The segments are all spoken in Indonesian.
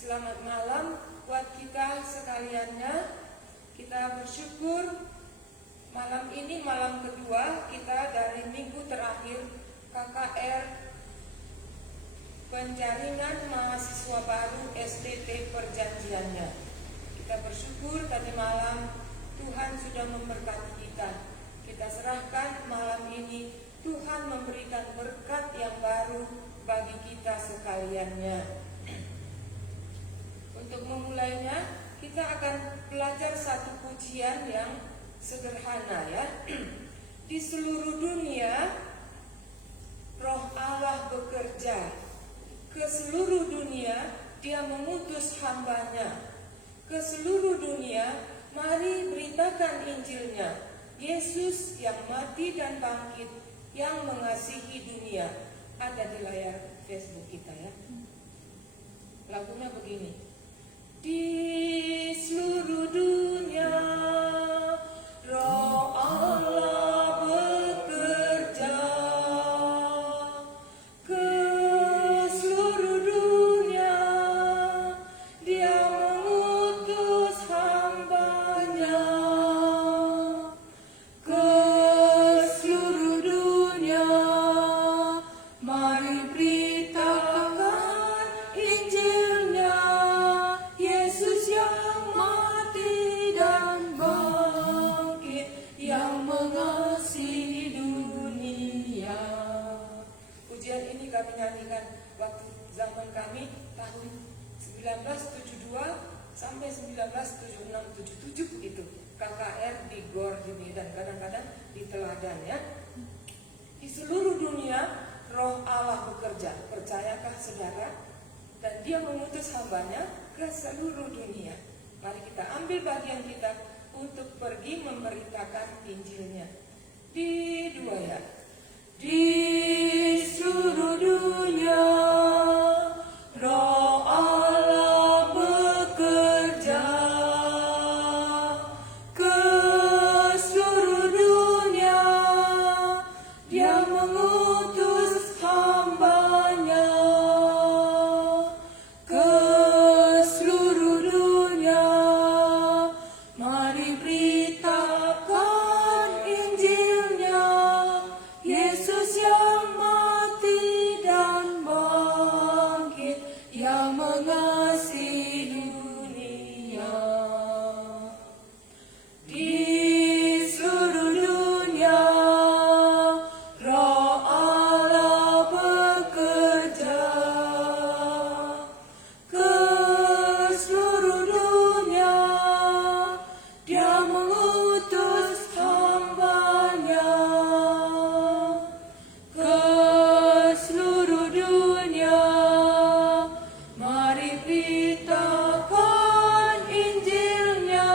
Selamat malam buat kita sekaliannya. Kita bersyukur malam ini malam kedua kita dari minggu terakhir KKR Penjaringan Mahasiswa Baru SDT Perjanjiannya. Kita bersyukur tadi malam Tuhan sudah memberkati kita. Kita serahkan malam ini Tuhan memberikan berkat yang baru bagi kita sekaliannya. Untuk memulainya, kita akan belajar satu pujian yang sederhana ya. Di seluruh dunia, Roh Allah bekerja. Ke seluruh dunia, Dia mengutus hamba-Nya. Ke seluruh dunia, mari beritakan Injil-Nya. Yesus yang mati dan bangkit, yang mengasihi dunia. Ada di layar Facebook kita ya. Lagunya begini. Di seluruh dunia, Roh Allah bekerja. Ke seluruh dunia, Dia mengutus hamba-Nya. Ke seluruh dunia, mari beritakan Injil-Nya. Yesus yang mati dan bangkit, yang mengasihi dunia. Pujian ini kami nyanyikan waktu zaman kami tahun 1972 sampai 1976-77 begitu. KKR di GOR di Medan, kadang-kadang di Teladan ya. Di seluruh dunia Roh Allah bekerja. Percayakah saudara? Dan Dia mengutus hamba-Nya ke seluruh dunia. Mari kita ambil bagian kita untuk pergi memberitakan Injil-Nya. Di dua ya. Di seluruh dunia, Roh Allah bekerja. Ke seluruh dunia, Dia mengutus hamba-Nya. Ke seluruh dunia, mari beritakan Injil-Nya. Yesus yang mati dan bangkit, yang mengasihi dunia. Di seluruh dunia, Roh Allah bekerja. Ke seluruh dunia, Dia mengutus hamba-Nya. Ke seluruh dunia, mari beritakan Injil-Nya.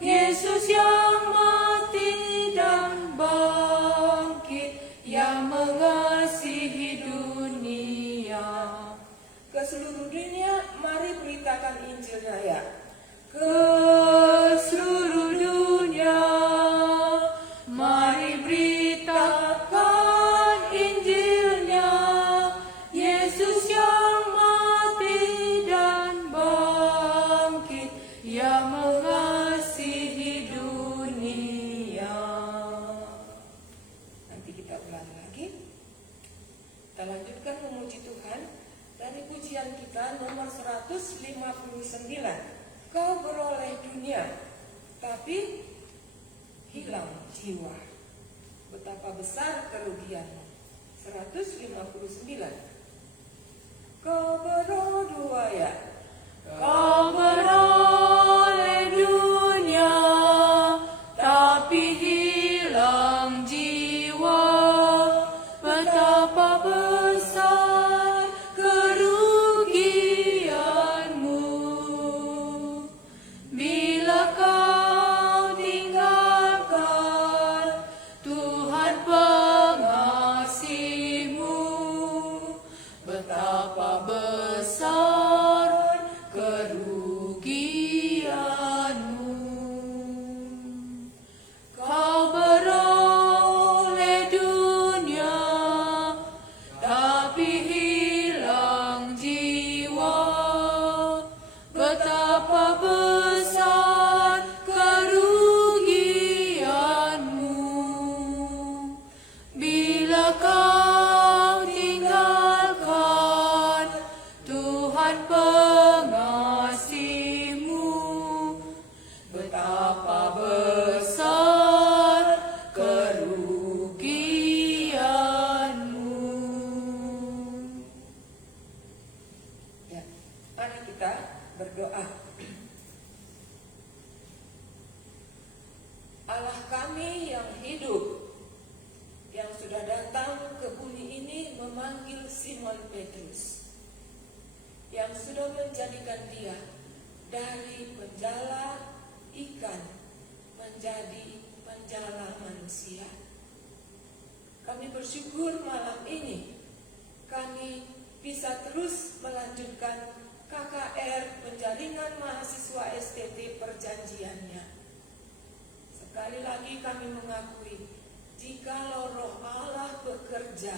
Yesus yang mati dan bangkit, yang mengasihi dunia. Ke seluruh dunia, mari beritakan Injil-Nya ya. Ke seluruh dunia, mari beritakan Injil-Nya. Yesus yang mati dan bangkit, yang mengasihi dunia. Nanti kita ulang lagi. Kita lanjutkan memuji Tuhan dari pujian kita nomor 159. Kau beroleh dunia, tapi hilang jiwa. Betapa besar kerugianmu. 159. Kau beroleh dua ya. Kau beroleh dunia, tapi hilang jiwa. Betapa besar kerugianmu. Bila kau tinggalkan Tuhan pengasihmu, betapa besar kerugianmu. Kau beroleh dunia, tapi hilang jiwa. Allah kami yang hidup, yang sudah datang ke bumi ini memanggil Simon Petrus, yang sudah menjadikan dia dari penjala ikan menjadi penjala manusia. Kami bersyukur malam ini kami bisa terus melanjutkan KKR penjaringan mahasiswa STT perjanjiannya. Sekali lagi kami mengakui, jikalau Roh Allah bekerja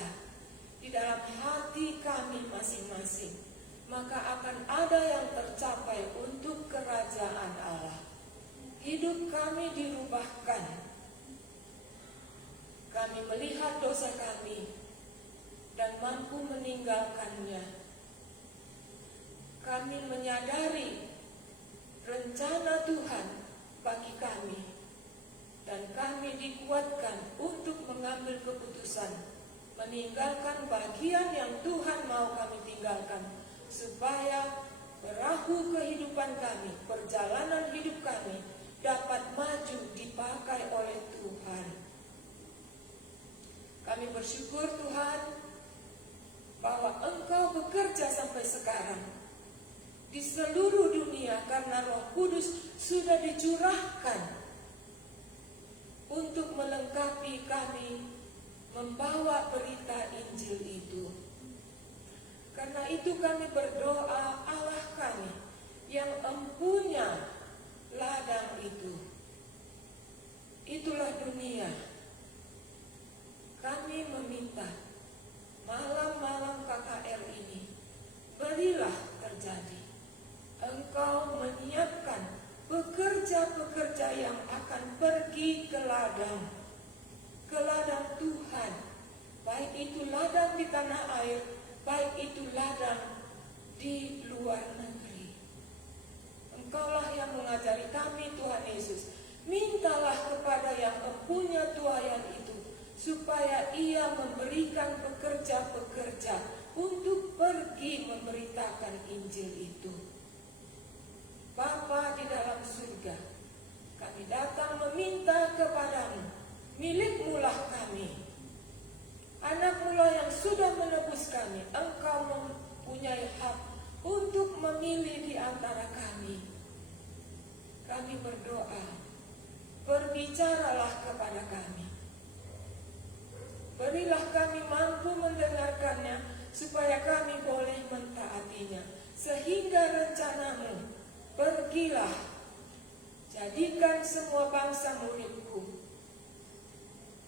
di dalam hati kami masing-masing, maka akan ada yang tercapai untuk kerajaan Allah. Hidup kami dirubahkan. Kami melihat dosa kami dan mampu meninggalkannya. Kami menyadari rencana Tuhan bagi kami, dan kami dikuatkan untuk mengambil keputusan meninggalkan bagian yang Tuhan mau kami tinggalkan, supaya perahu kehidupan kami, perjalanan hidup kami dapat maju dipakai oleh Tuhan. Kami bersyukur Tuhan bahwa Engkau bekerja sampai sekarang di seluruh dunia, karena Roh Kudus sudah dicurahkan untuk melengkapi kami membawa berita Injil itu. Karena itu kami berdoa, Allah kami yang empunya ladang itu, itulah dunia. Kami meminta malam-malam KKR ini, berilah terjadi. Engkau menyiapkan pekerja-pekerja yang akan pergi ke ladang Tuhan, baik itu ladang di tanah air, baik itu ladang di luar negeri. Engkaulah yang mengajari kami Tuhan Yesus. Mintalah kepada yang empunya tuayan itu, supaya ia memberikan pekerja-pekerja untuk pergi memberitakan Injil itu. Bapa di dalam surga, kami datang meminta kepadamu, milikmu-lah kami, anak-Mu yang sudah menebus kami. Engkau mempunyai hak untuk memilih di antara kami. Kami berdoa, berbicaralah kepada kami. Berilah kami mampu mendengarkannya, supaya kami boleh mentaatinya, sehingga rencana-Mu, pergilah, jadikan semua bangsa muridku.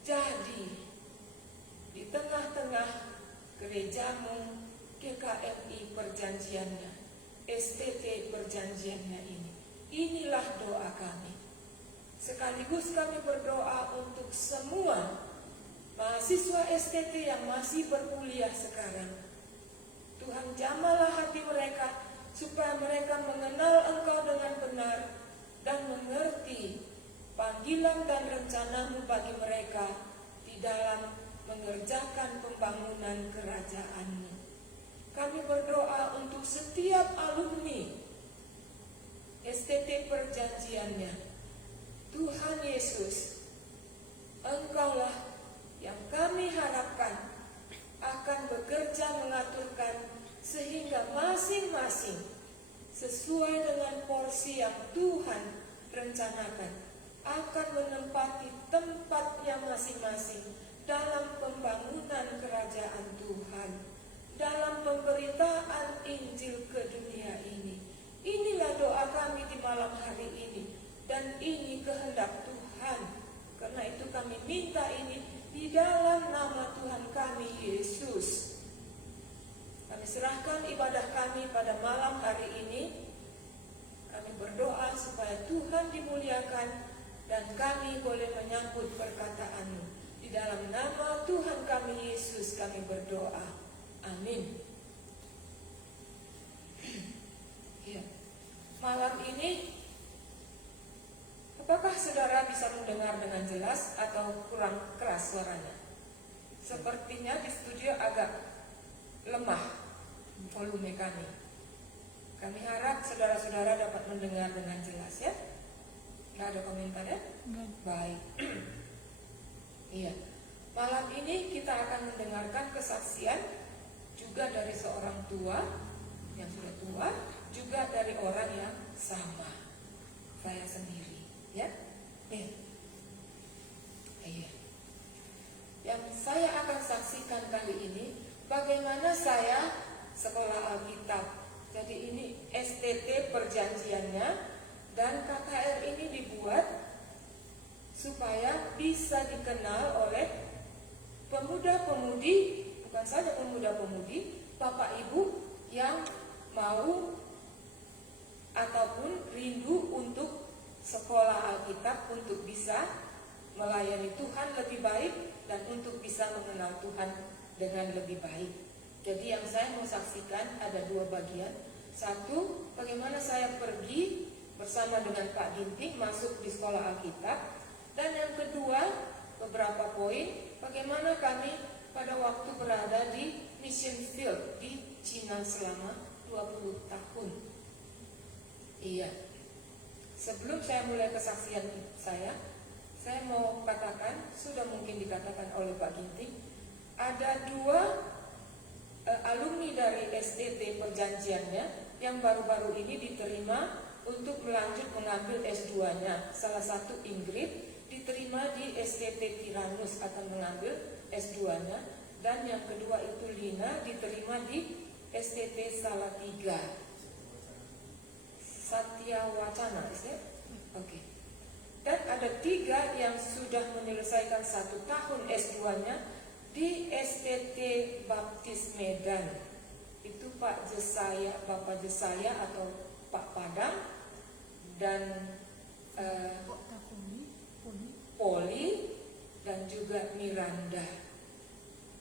Jadi di tengah-tengah gereja-Mu, GKMI perjanjiannya, STT perjanjiannya ini. Inilah doa kami. Sekaligus kami berdoa untuk semua mahasiswa STT yang masih berkuliah sekarang. Tuhan jamahlah hati mereka, supaya mereka mengenal Engkau dengan benar dan mengerti panggilan dan rencana-Mu bagi mereka di dalam mengerjakan pembangunan kerajaan-Mu. Kami berdoa untuk setiap alumni STT perjanjiannya. Tuhan Yesus, Engkaulah yang kami harapkan akan bekerja mengaturkan, sehingga masing-masing sesuai dengan porsi yang Tuhan rencanakan akan menempati tempatnya masing-masing dalam pembangunan kerajaan Tuhan, dalam pemberitaan Injil ke dunia ini. Inilah doa kami di malam hari ini, dan ini kehendak Tuhan. Karena itu kami minta ini di dalam nama Tuhan kami Yesus. Kami serahkan ibadah kami pada malam hari ini. Kami berdoa supaya Tuhan dimuliakan dan kami boleh menyambut perkataan-Mu. Di dalam nama Tuhan kami Yesus kami berdoa. Amin. Ya. Malam ini, apakah saudara bisa mendengar dengan jelas atau kurang keras suaranya? Sepertinya di studio agak lemah volume kami. Kami harap saudara-saudara dapat mendengar dengan jelas, ya. Nggak ada komentar ya? Enggak. Baik. Iya. Malam ini kita akan mendengarkan kesaksian juga dari seorang tua yang sudah tua, juga dari orang yang sama. Saya sendiri, ya. Iya. Yang saya akan saksikan kali ini bagaimana saya sekolah Alkitab. Jadi ini STT perjanjiannya, dan KKR ini dibuat supaya bisa dikenal oleh pemuda-pemudi, bukan saja pemuda-pemudi, bapak ibu yang mau ataupun rindu untuk sekolah Alkitab, untuk bisa melayani Tuhan lebih baik dan untuk bisa mengenal Tuhan dengan lebih baik. Jadi yang saya mau saksikan ada dua bagian. Satu, bagaimana saya pergi bersama dengan Pak Ginting masuk di sekolah Alkitab. Dan yang kedua, beberapa poin bagaimana kami pada waktu berada di mission field di Cina selama 20 tahun. Iya. Sebelum saya mulai kesaksian saya mau katakan, sudah mungkin dikatakan oleh Pak Ginting, ada dua alumni dari STT perjanjiannya yang baru-baru ini diterima untuk melanjut mengambil S2-nya. Salah satu Ingrid diterima di STT Tiranus akan mengambil S2-nya, dan yang kedua itu Lina diterima di STT Salatiga. Satya Wacana, ya? Oke. Dan ada 3 yang sudah menyelesaikan 1 tahun S2-nya di STT Baptis Medan. Itu Pak Jesaya, Bapak Jesaya atau Pak Padang, dan Poli dan juga Miranda.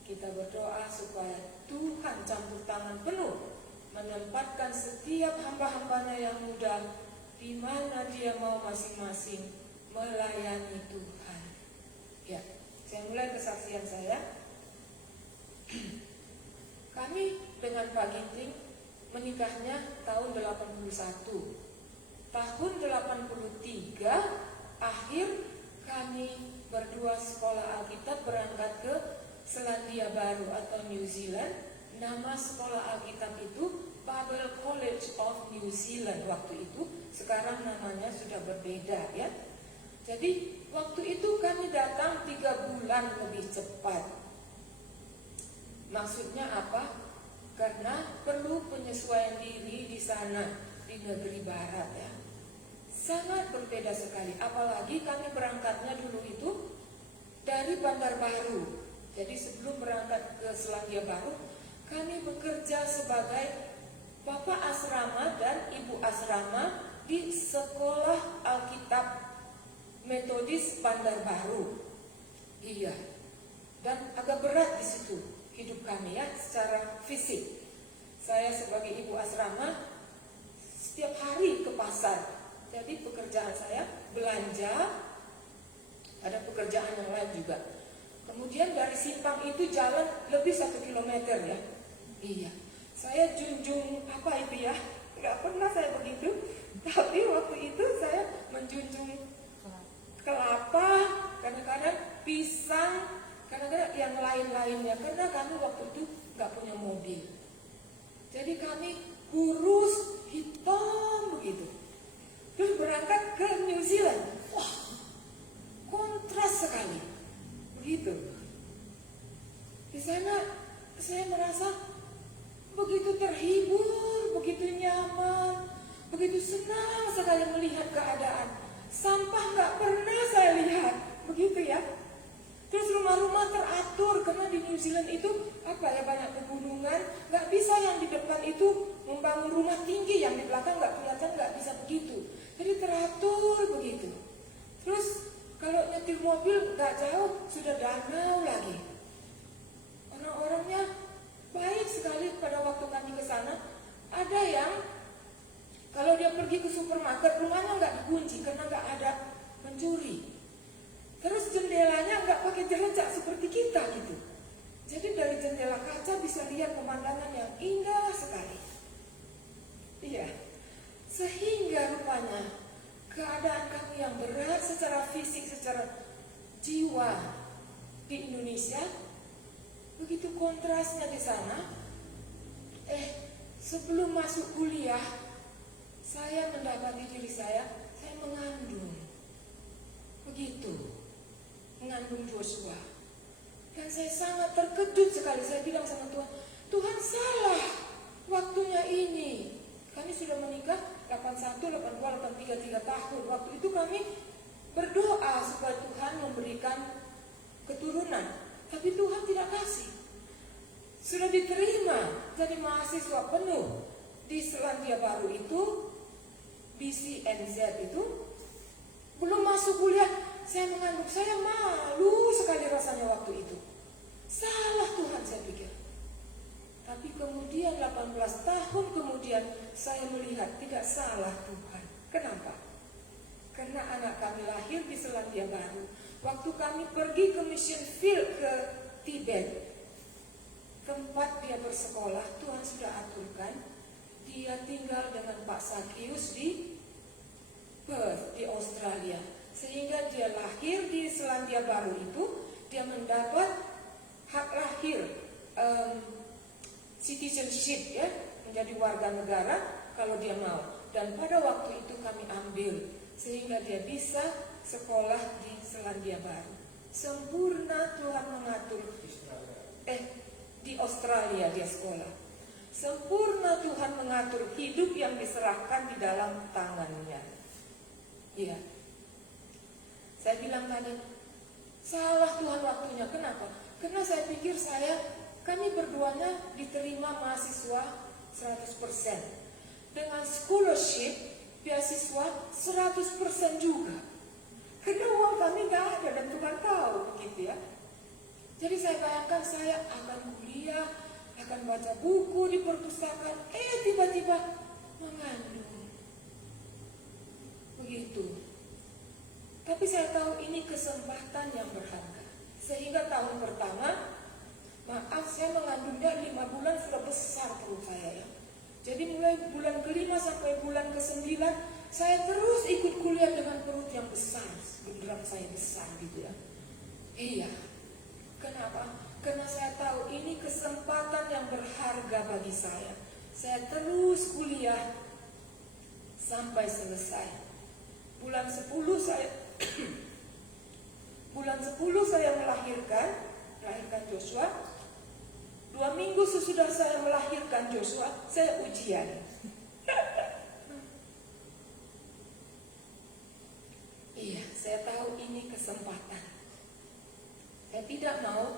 Kita berdoa supaya Tuhan campur tangan penuh menempatkan setiap hamba-hambanya yang muda di mana dia mau masing-masing melayani Tuhan. Ya, saya mulai kesaksian saya. Kami dengan Pak Ginting menikahnya tahun 81. Tahun 83 akhir kami berdua sekolah Alkitab berangkat ke Selandia Baru atau New Zealand. Nama sekolah Alkitab itu Bible College of New Zealand waktu itu. Sekarang namanya sudah berbeda, ya. Jadi waktu itu kami datang 3 bulan lebih cepat. Maksudnya apa? Karena perlu penyesuaian diri di sana, di negeri barat, ya. Sangat berbeda sekali. Apalagi kami berangkatnya dulu itu dari Bandar Baru. Jadi sebelum berangkat ke Selandia Baru, kami bekerja sebagai Bapak Asrama dan Ibu Asrama di Sekolah Alkitab Metodis Bandar Baru. Iya. Dan agak berat di situ hidup kami, ya, secara fisik. Saya sebagai Ibu Asrama setiap hari ke pasar. Jadi pekerjaan saya belanja, ada pekerjaan yang lain juga. Kemudian dari Simpang itu jalan lebih 1 kilometer, ya. Iya. Saya junjung apa itu, ya? Nggak pernah saya begitu. Tapi waktu itu saya menjunjung kelapa, kadang-kadang pisang, kadang-kadang yang lain-lainnya. Karena kami waktu itu nggak punya mobil. Jadi kami kurus, hitam begitu. Terus berangkat ke New Zealand. Wah, kontras sekali. Begitu. Di sana saya merasa begitu terhibur, begitu nyaman, begitu senang sekali melihat keadaan. Sampah nggak pernah saya lihat. Begitu, ya. Terus rumah-rumah teratur, karena di New Zealand itu banyak pegunungan. Nggak bisa yang di depan itu membangun rumah tinggi, yang di belakang nggak kelihatan, nggak bisa begitu. Jadi teratur begitu. Terus kalau nyetir mobil nggak jauh sudah danau lagi. Orang-orangnya baik sekali. Pada waktu kami ke sana, ada yang kalau dia pergi ke supermarket rumahnya nggak dikunci karena nggak ada pencuri. Terus jendelanya nggak pakai jelecak seperti kita gitu. Jadi dari jendela kaca bisa lihat pemandangan yang indah sekali. Iya. Sehingga rupanya keadaan kami yang secara fisik, secara jiwa di Indonesia, begitu kontrasnya di sana. Sebelum masuk kuliah, saya mendapati diri saya mengandung. Begitu, mengandung Joshua. Dan saya sangat terkejut sekali. Saya bilang sama Tuhan, Tuhan salah waktunya ini. Kami sudah menikah 81, 82, 83, 3 tahun. Waktu itu kami berdoa supaya Tuhan memberikan keturunan. Tapi Tuhan tidak kasih. Sudah diterima jadi mahasiswa penuh di Selandia Baru itu, BCNZ itu, belum masuk kuliah, saya mengandung. Saya malu sekali rasanya waktu itu. Salah Tuhan, saya pikir. Tapi kemudian 18 tahun kemudian saya melihat tidak salah Tuhan. Kenapa? Karena anak kami lahir di Selandia Baru. Waktu kami pergi ke mission field ke Tibet, tempat dia bersekolah, Tuhan sudah aturkan dia tinggal dengan Pak Sakius di Perth, di Australia. Sehingga dia lahir di Selandia Baru itu, dia mendapat hak lahir, citizenship, ya, menjadi warga negara kalau dia mau. Dan pada waktu itu kami ambil, sehingga dia bisa sekolah di Selandia Baru. Sempurna Tuhan mengatur. Di Australia dia sekolah. Sempurna Tuhan mengatur hidup yang diserahkan di dalam tangannya. Iya. Saya bilang tadi, salah Tuhan waktunya. Kenapa? Karena saya pikir kami berduanya diterima mahasiswa 100%. Dengan scholarship, beasiswa 100% juga. Karena uang kami nggak ada dan Tuhan tahu, begitu ya. Jadi saya bayangkan saya akan kuliah, akan baca buku di perpustakaan, tiba-tiba mengandung. Begitu. Tapi saya tahu ini kesempatan yang berharga. Sehingga tahun pertama, maaf, saya mengandungnya 5 bulan sudah besar perut saya, ya. Jadi mulai bulan ke-5 sampai bulan ke-9, saya terus ikut kuliah dengan perut yang besar. Beneran saya besar gitu ya. Iya. Kenapa? Karena saya tahu ini kesempatan yang berharga bagi saya. Saya terus kuliah sampai selesai. Bulan 10 saya melahirkan Joshua. 2 minggu sesudah saya melahirkan Joshua, saya ujian. Iya, saya tahu ini kesempatan. Saya tidak mau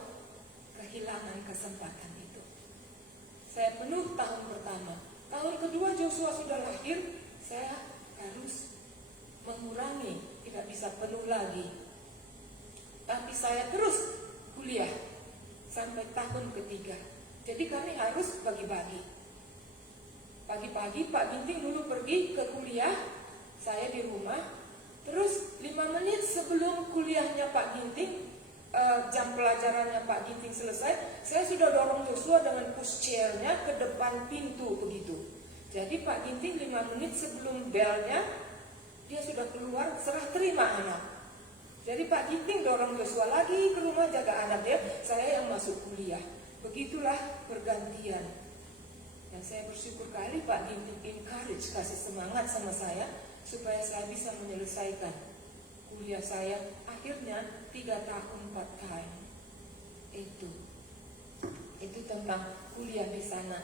kehilangan kesempatan itu. Saya penuh tahun pertama. Tahun kedua Joshua sudah lahir, saya harus mengurangi, tidak bisa penuh lagi. Tapi saya terus kuliah sampai tahun ketiga. Jadi kami harus bagi-bagi. Pagi-pagi Pak Ginting dulu pergi ke kuliah, saya di rumah. Terus 5 menit sebelum kuliahnya Pak Ginting, jam pelajarannya Pak Ginting selesai, saya sudah dorong Joshua dengan pushchair-nya ke depan pintu begitu. Jadi Pak Ginting 5 menit sebelum belnya, dia sudah keluar serah terima anak. Jadi Pak Ginting dorong Joshua lagi ke rumah jaga anak dia, saya yang masuk kuliah. Begitulah bergantian. Dan saya bersyukur kali Pak Ginting encourage, kasih semangat sama saya supaya saya bisa menyelesaikan kuliah saya. Akhirnya 3 tahun 4 tahun. Itu tentang kuliah di sana.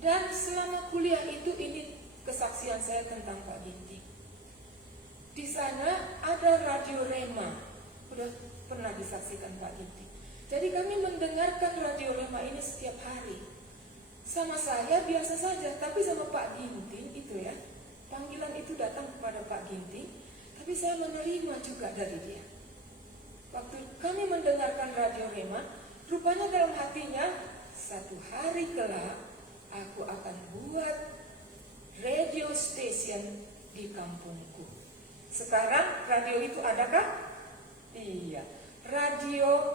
Dan selama kuliah itu, ini kesaksian saya tentang Pak Ginting. Di sana ada Radio Rema, sudah pernah disaksikan Pak Ginting. Jadi kami mendengarkan Radio Rema ini setiap hari. Sama saya biasa saja, tapi sama Pak Ginting itu ya, panggilan itu datang kepada Pak Ginting, tapi saya menerima juga dari dia. Waktu kami mendengarkan Radio Rema, rupanya dalam hatinya, satu hari kelak aku akan buat radio station di kampungku. Sekarang radio itu adakah? Iya, radio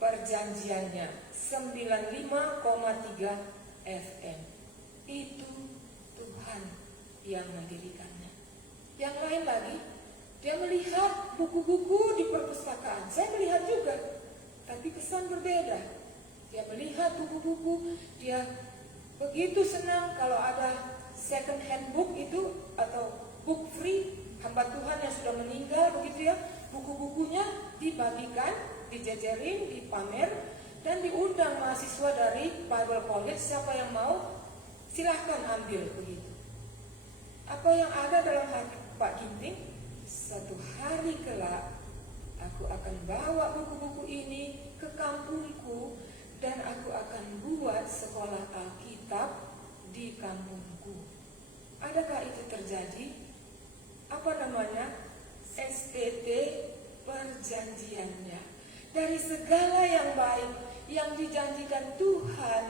perjanjiannya 95,3 FM. Itu Tuhan yang mendirikannya. Yang lain lagi, Dia melihat buku-buku di perpustakaan. Saya melihat juga, tapi kesan berbeda. Dia melihat buku-buku, dia begitu senang kalau ada second hand book itu atau book free, hamba Tuhan yang sudah meninggal begitu ya, buku-bukunya dibagikan, dijajarin, dipamer, dan diundang mahasiswa dari Bible College, siapa yang mau silahkan ambil begitu. Apa yang ada dalam hati Pak Ginting? Satu hari kelak aku akan bawa buku-buku ini ke kampungku dan aku akan buat sekolah Alkitab di kampungku. Adakah itu terjadi? Apa namanya? STT perjanjiannya. Dari segala yang baik yang dijanjikan Tuhan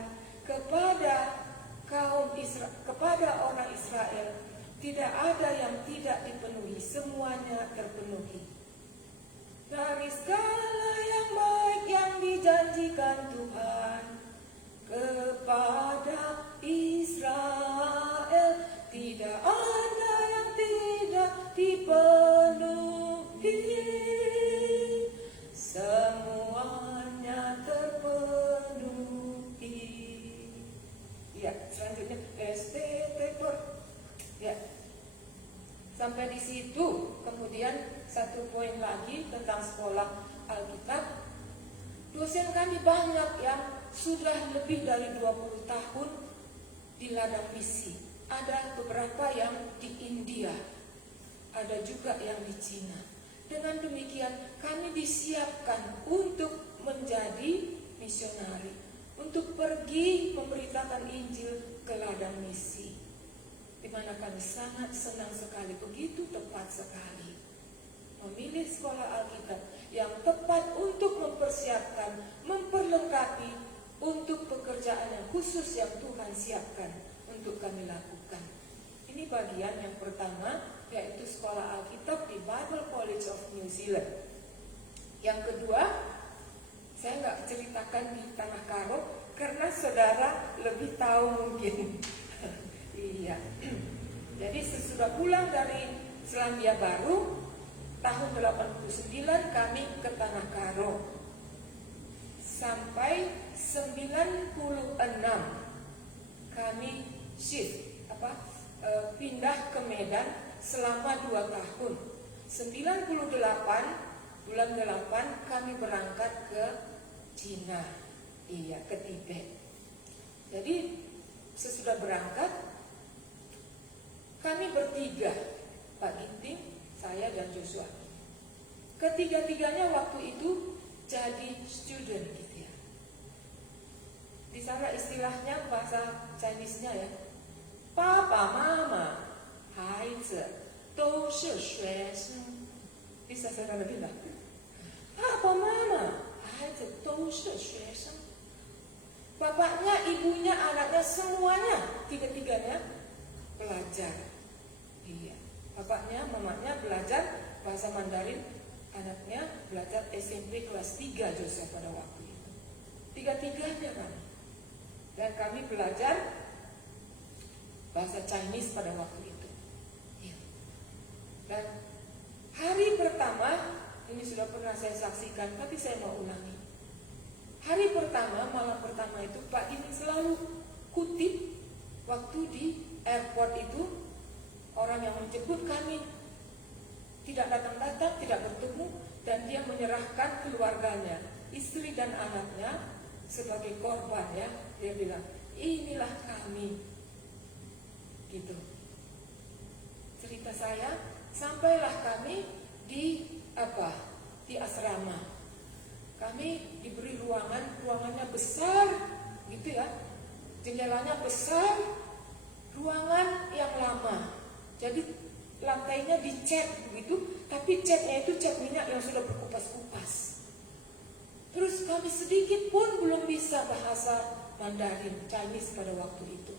kepada kaum Israel, kepada orang Israel, tidak ada yang tidak dipenuhi, semuanya terpenuhi. Dari segala yang baik yang dijanjikan Tuhan kepada Israel, tidak ada yang tidak dipenuhi, semuanya terpenuhi. Ya, selanjutnya STT ya. Sampai di situ, kemudian satu poin lagi tentang sekolah Alkitab. Dosen kami banyak yang sudah lebih dari 20 tahun di ladang misi. Ada beberapa yang di India, ada juga yang di Cina. Dengan demikian kami disiapkan untuk menjadi misionari, untuk pergi memberitakan Injil ke ladang misi, di mana kami sangat senang sekali, begitu tepat sekali memilih sekolah Alkitab yang tepat untuk mempersiapkan, memperlengkapi untuk pekerjaan yang khusus yang Tuhan siapkan untuk kami lakukan. Ini bagian yang pertama, yaitu sekolah Alkitab di Bible College of New Zealand. Yang kedua, saya nggak ceritakan di Tanah Karo karena saudara lebih tahu mungkin. Iya. Jadi sesudah pulang dari Selandia Baru tahun 89 kami ke Tanah Karo. Sampai 96 kami shift pindah ke Medan selama 2 tahun. 98 bulan 8 kami berangkat ke Cina. Iya, ke Tibet. Jadi sesudah berangkat kami bertiga, Pak Ginting, saya dan Joshua. Ketiga-tiganya waktu itu jadi student gitu ya. Di sana istilahnya bahasa Chinese-nya ya. Papa, mama, 孩子都是学生. Bisa saudara bilang? Papa, mama, 孩子都是学生. Bapaknya, ibunya, anaknya semuanya, tiga-tiganya pelajar. Iya, bapaknya, mamanya belajar bahasa Mandarin, anaknya belajar SMP kelas 3 Joseph pada waktu itu. Tiga-tiganya kan. Dan kami belajar bahasa Chinese pada waktu itu. Iya. Dan hari pertama, ini sudah pernah saya saksikan, tapi saya mau ulangi. Hari pertama, malam pertama itu Pak Ginting selalu kutip waktu di airport itu. Orang yang menjemput kami tidak datang-datang, tidak bertemu, dan dia menyerahkan keluarganya, istri dan anaknya sebagai korban ya. Dia bilang, inilah kami. Gitu. Cerita saya, sampailah kami di di asrama. Kami diberi ruangannya besar, gitu ya. Jendelanya besar, ruangan yang lama. Jadi lantainya dicat begitu, tapi catnya itu cat minyak yang sudah berkupas-kupas. Terus kami sedikit pun belum bisa bahasa Mandarin, Chinese pada waktu itu.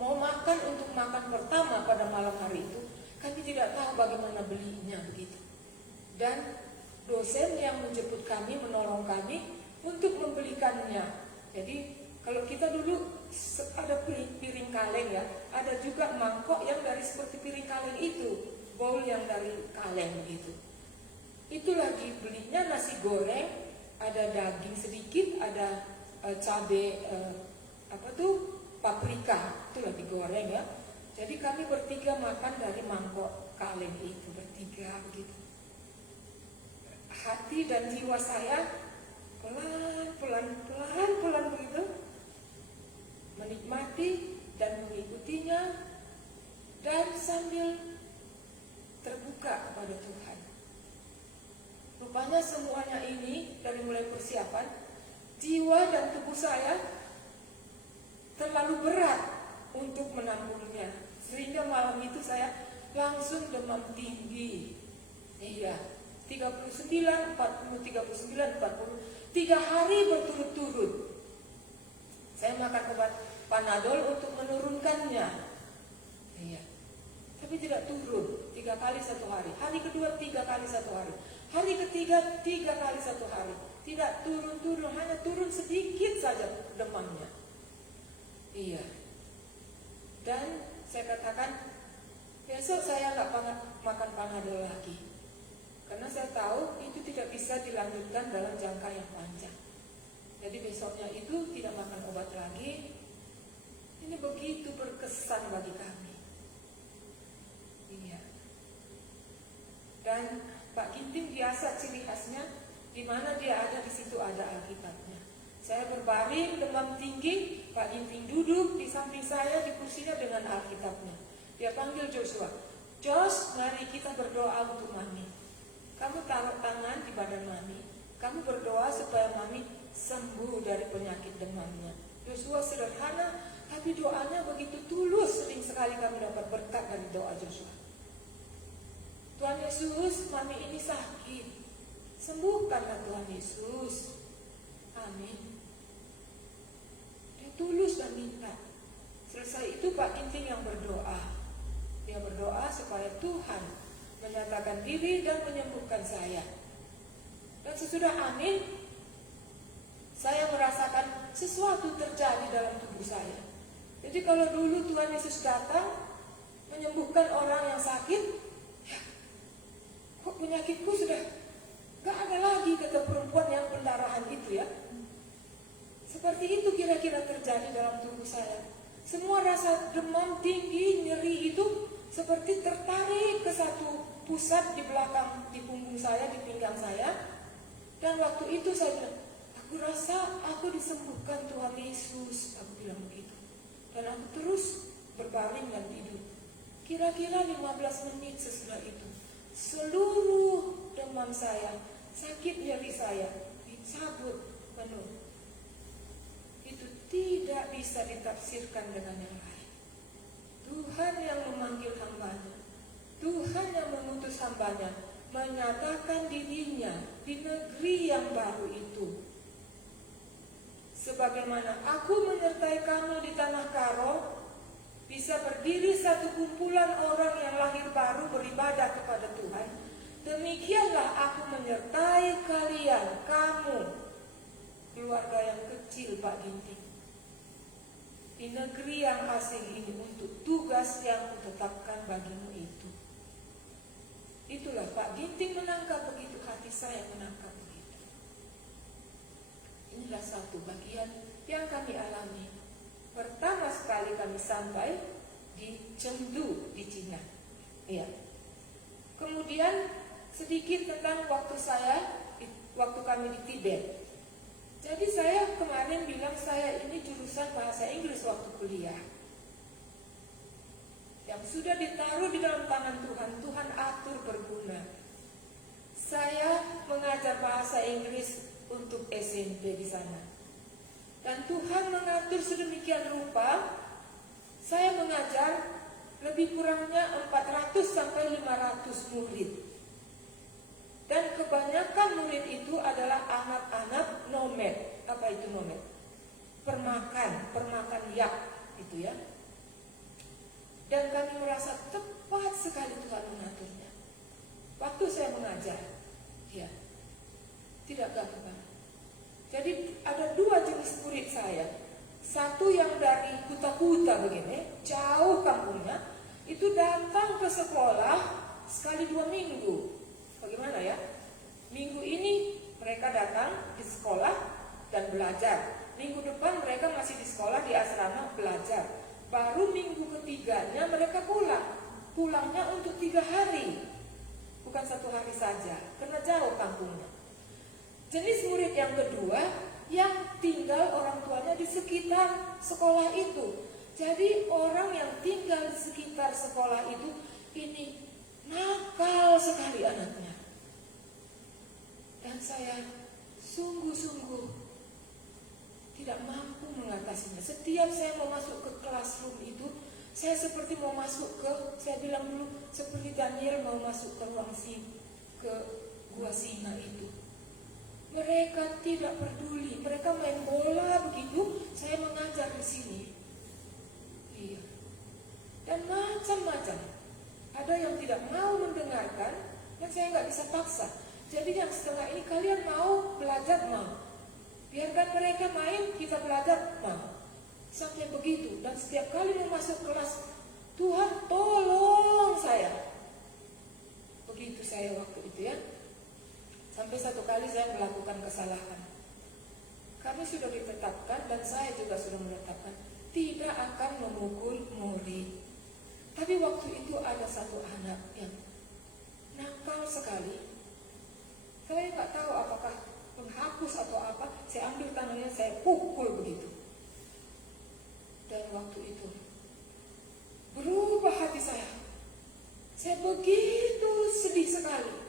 Mau makan untuk makan pertama pada malam hari itu, kami tidak tahu bagaimana belinya begitu. Dan dosen yang menjemput kami, menolong kami untuk membelikannya. Jadi kalau kita dulu ada piring kaleng ya, ada juga mangkok yang dari seperti piring kaleng itu. bowl yang dari kaleng begitu. Itu lagi belinya nasi goreng, ada daging sedikit, ada cabai paprika, itu lagi goreng ya. Jadi kami bertiga makan dari mangkok kaleng itu, bertiga begitu. Hati dan jiwa saya pelan begitu menikmati dan mengikutinya, dan sambil terbuka kepada Tuhan. Rupanya semuanya ini dari mulai persiapan, jiwa dan tubuh saya terlalu berat untuk menampungnya, sehingga malam itu saya langsung demam tinggi. Iya, 39, 40, 39, 40, 3 hari berturut-turut. Saya makan obat Panadol untuk menurunkannya. Iya, tapi tidak turun. 3 kali 1 hari. Hari kedua 3 kali 1 hari. Hari ketiga 3 kali 1 hari. Tidak turun-turun, hanya turun sedikit saja demamnya. Iya. Dan saya katakan, besok saya nggak makan Panadol lagi. Karena saya tahu itu tidak bisa dilanjutkan dalam jangka yang panjang. Jadi besoknya itu tidak makan obat lagi. Ini begitu berkesan bagi kami. Iya. Dan Pak Ginting biasa ciri khasnya, di mana dia ada di situ ada Alkitabnya. Saya berbaring demam tinggi, Pak Ginting duduk di samping saya di kursinya dengan Alkitabnya. Dia panggil Joshua, "Josh, mari kita berdoa untuk Mami. Kamu taruh tangan di badan Mami. Kamu berdoa supaya Mami sembuh dari penyakit demamnya." Joshua sederhana, tapi doanya begitu tulus. Sering sekali kami dapat berkat dari doa Joshua. "Tuhan Yesus, Mami ini sakit. Sembuhkanlah Tuhan Yesus. Amin." Dia tulus dan minta. Selesai itu Pak Ginting yang berdoa. Dia berdoa supaya Tuhan menyatakan diri dan menyembuhkan saya. Dan sesudah amin, saya merasakan sesuatu terjadi dalam tubuh saya. Jadi kalau dulu Tuhan Yesus datang menyembuhkan orang yang sakit, ya, kok penyakitku sudah gak ada lagi, kata perempuan yang pendarahan itu ya. Seperti itu kira-kira terjadi dalam tubuh saya. Semua rasa demam tinggi, nyeri itu seperti tertarik ke satu pusat di belakang, di punggung saya, di pinggang saya. Dan waktu itu saya bilang, "Aku rasa aku disembuhkan Tuhan Yesus." Aku bilang begitu. Dan aku terus berbaring dan tidur. Kira-kira 15 menit sesudah itu, seluruh demam saya, sakit nyeri saya dicabut penuh. Itu tidak bisa ditafsirkan dengan yang lain. Tuhan yang memanggil hambanya, Tuhan yang mengutus hambanya, menyatakan dirinya di negeri yang baru itu. Sebagaimana aku menyertai kamu di tanah Karo, bisa berdiri satu kumpulan orang yang lahir baru beribadah kepada Tuhan, demikianlah aku menyertai kalian, kamu, keluarga yang kecil Pak Ginting, di negeri yang asing ini untuk tugas yang kutetapkan bagimu itu. Itulah Pak Ginting menangkap begitu, hati saya menangkap begitu. Inilah satu bagian yang kami alami. Pertama sekali kami sampai di Chengdu di Cina. Iya. Kemudian sedikit tentang waktu kami di Tibet. Jadi saya kemarin bilang saya ini jurusan bahasa Inggris waktu kuliah. Yang sudah ditaruh di dalam tangan Tuhan, Tuhan atur berguna. Saya mengajar bahasa Inggris untuk SMP di sana. Dan Tuhan mengatur sedemikian rupa, saya mengajar lebih kurangnya 400 sampai 500 murid. Dan kebanyakan murid itu adalah anak-anak nomad. Apa itu nomad? Permakan yak itu ya. Dan kami merasa tepat sekali Tuhan mengaturnya. Waktu saya mengajar, ya, tidak gampang. Jadi ada 2 jenis murid saya. Satu yang dari Kuta-Kuta begini, jauh kampungnya, itu datang ke sekolah sekali 2 minggu. Bagaimana ya? Minggu ini mereka datang di sekolah dan belajar. Minggu depan mereka masih di sekolah di asrama belajar. Baru minggu ketiganya mereka pulang. Pulangnya untuk 3 hari, bukan 1 hari saja, karena jauh kampungnya. Jenis murid yang kedua yang tinggal orang tuanya di sekitar sekolah itu. Jadi orang yang tinggal di sekitar sekolah itu ini nakal sekali anaknya. Dan saya sungguh-sungguh tidak mampu mengatasinya. Setiap saya mau masuk ke classroom itu, saya seperti mau masuk ke, saya bilang dulu, seperti Daniel mau masuk ke ruang ke gua singa itu. Mereka tidak peduli, mereka main bola begitu, saya mengajar di sini. Iya. Dan macam-macam. Ada yang tidak mau mendengarkan, dan saya nggak bisa paksa. Jadi yang setelah ini kalian mau belajar, mau. Biarkan mereka main, kita belajar, mau. Sampai begitu. Dan setiap kali mau masuk kelas, Tuhan tolong saya. Begitu saya waktu itu ya. Sampai satu kali saya melakukan kesalahan. Kami sudah ditetapkan dan saya juga sudah menetapkan tidak akan memukul murid. Tapi waktu itu ada satu anak yang nakal sekali. Saya nggak tahu apakah menghapus atau apa. Saya ambil tangannya, saya pukul begitu. Dan waktu itu berubah hati saya. Saya begitu sedih sekali.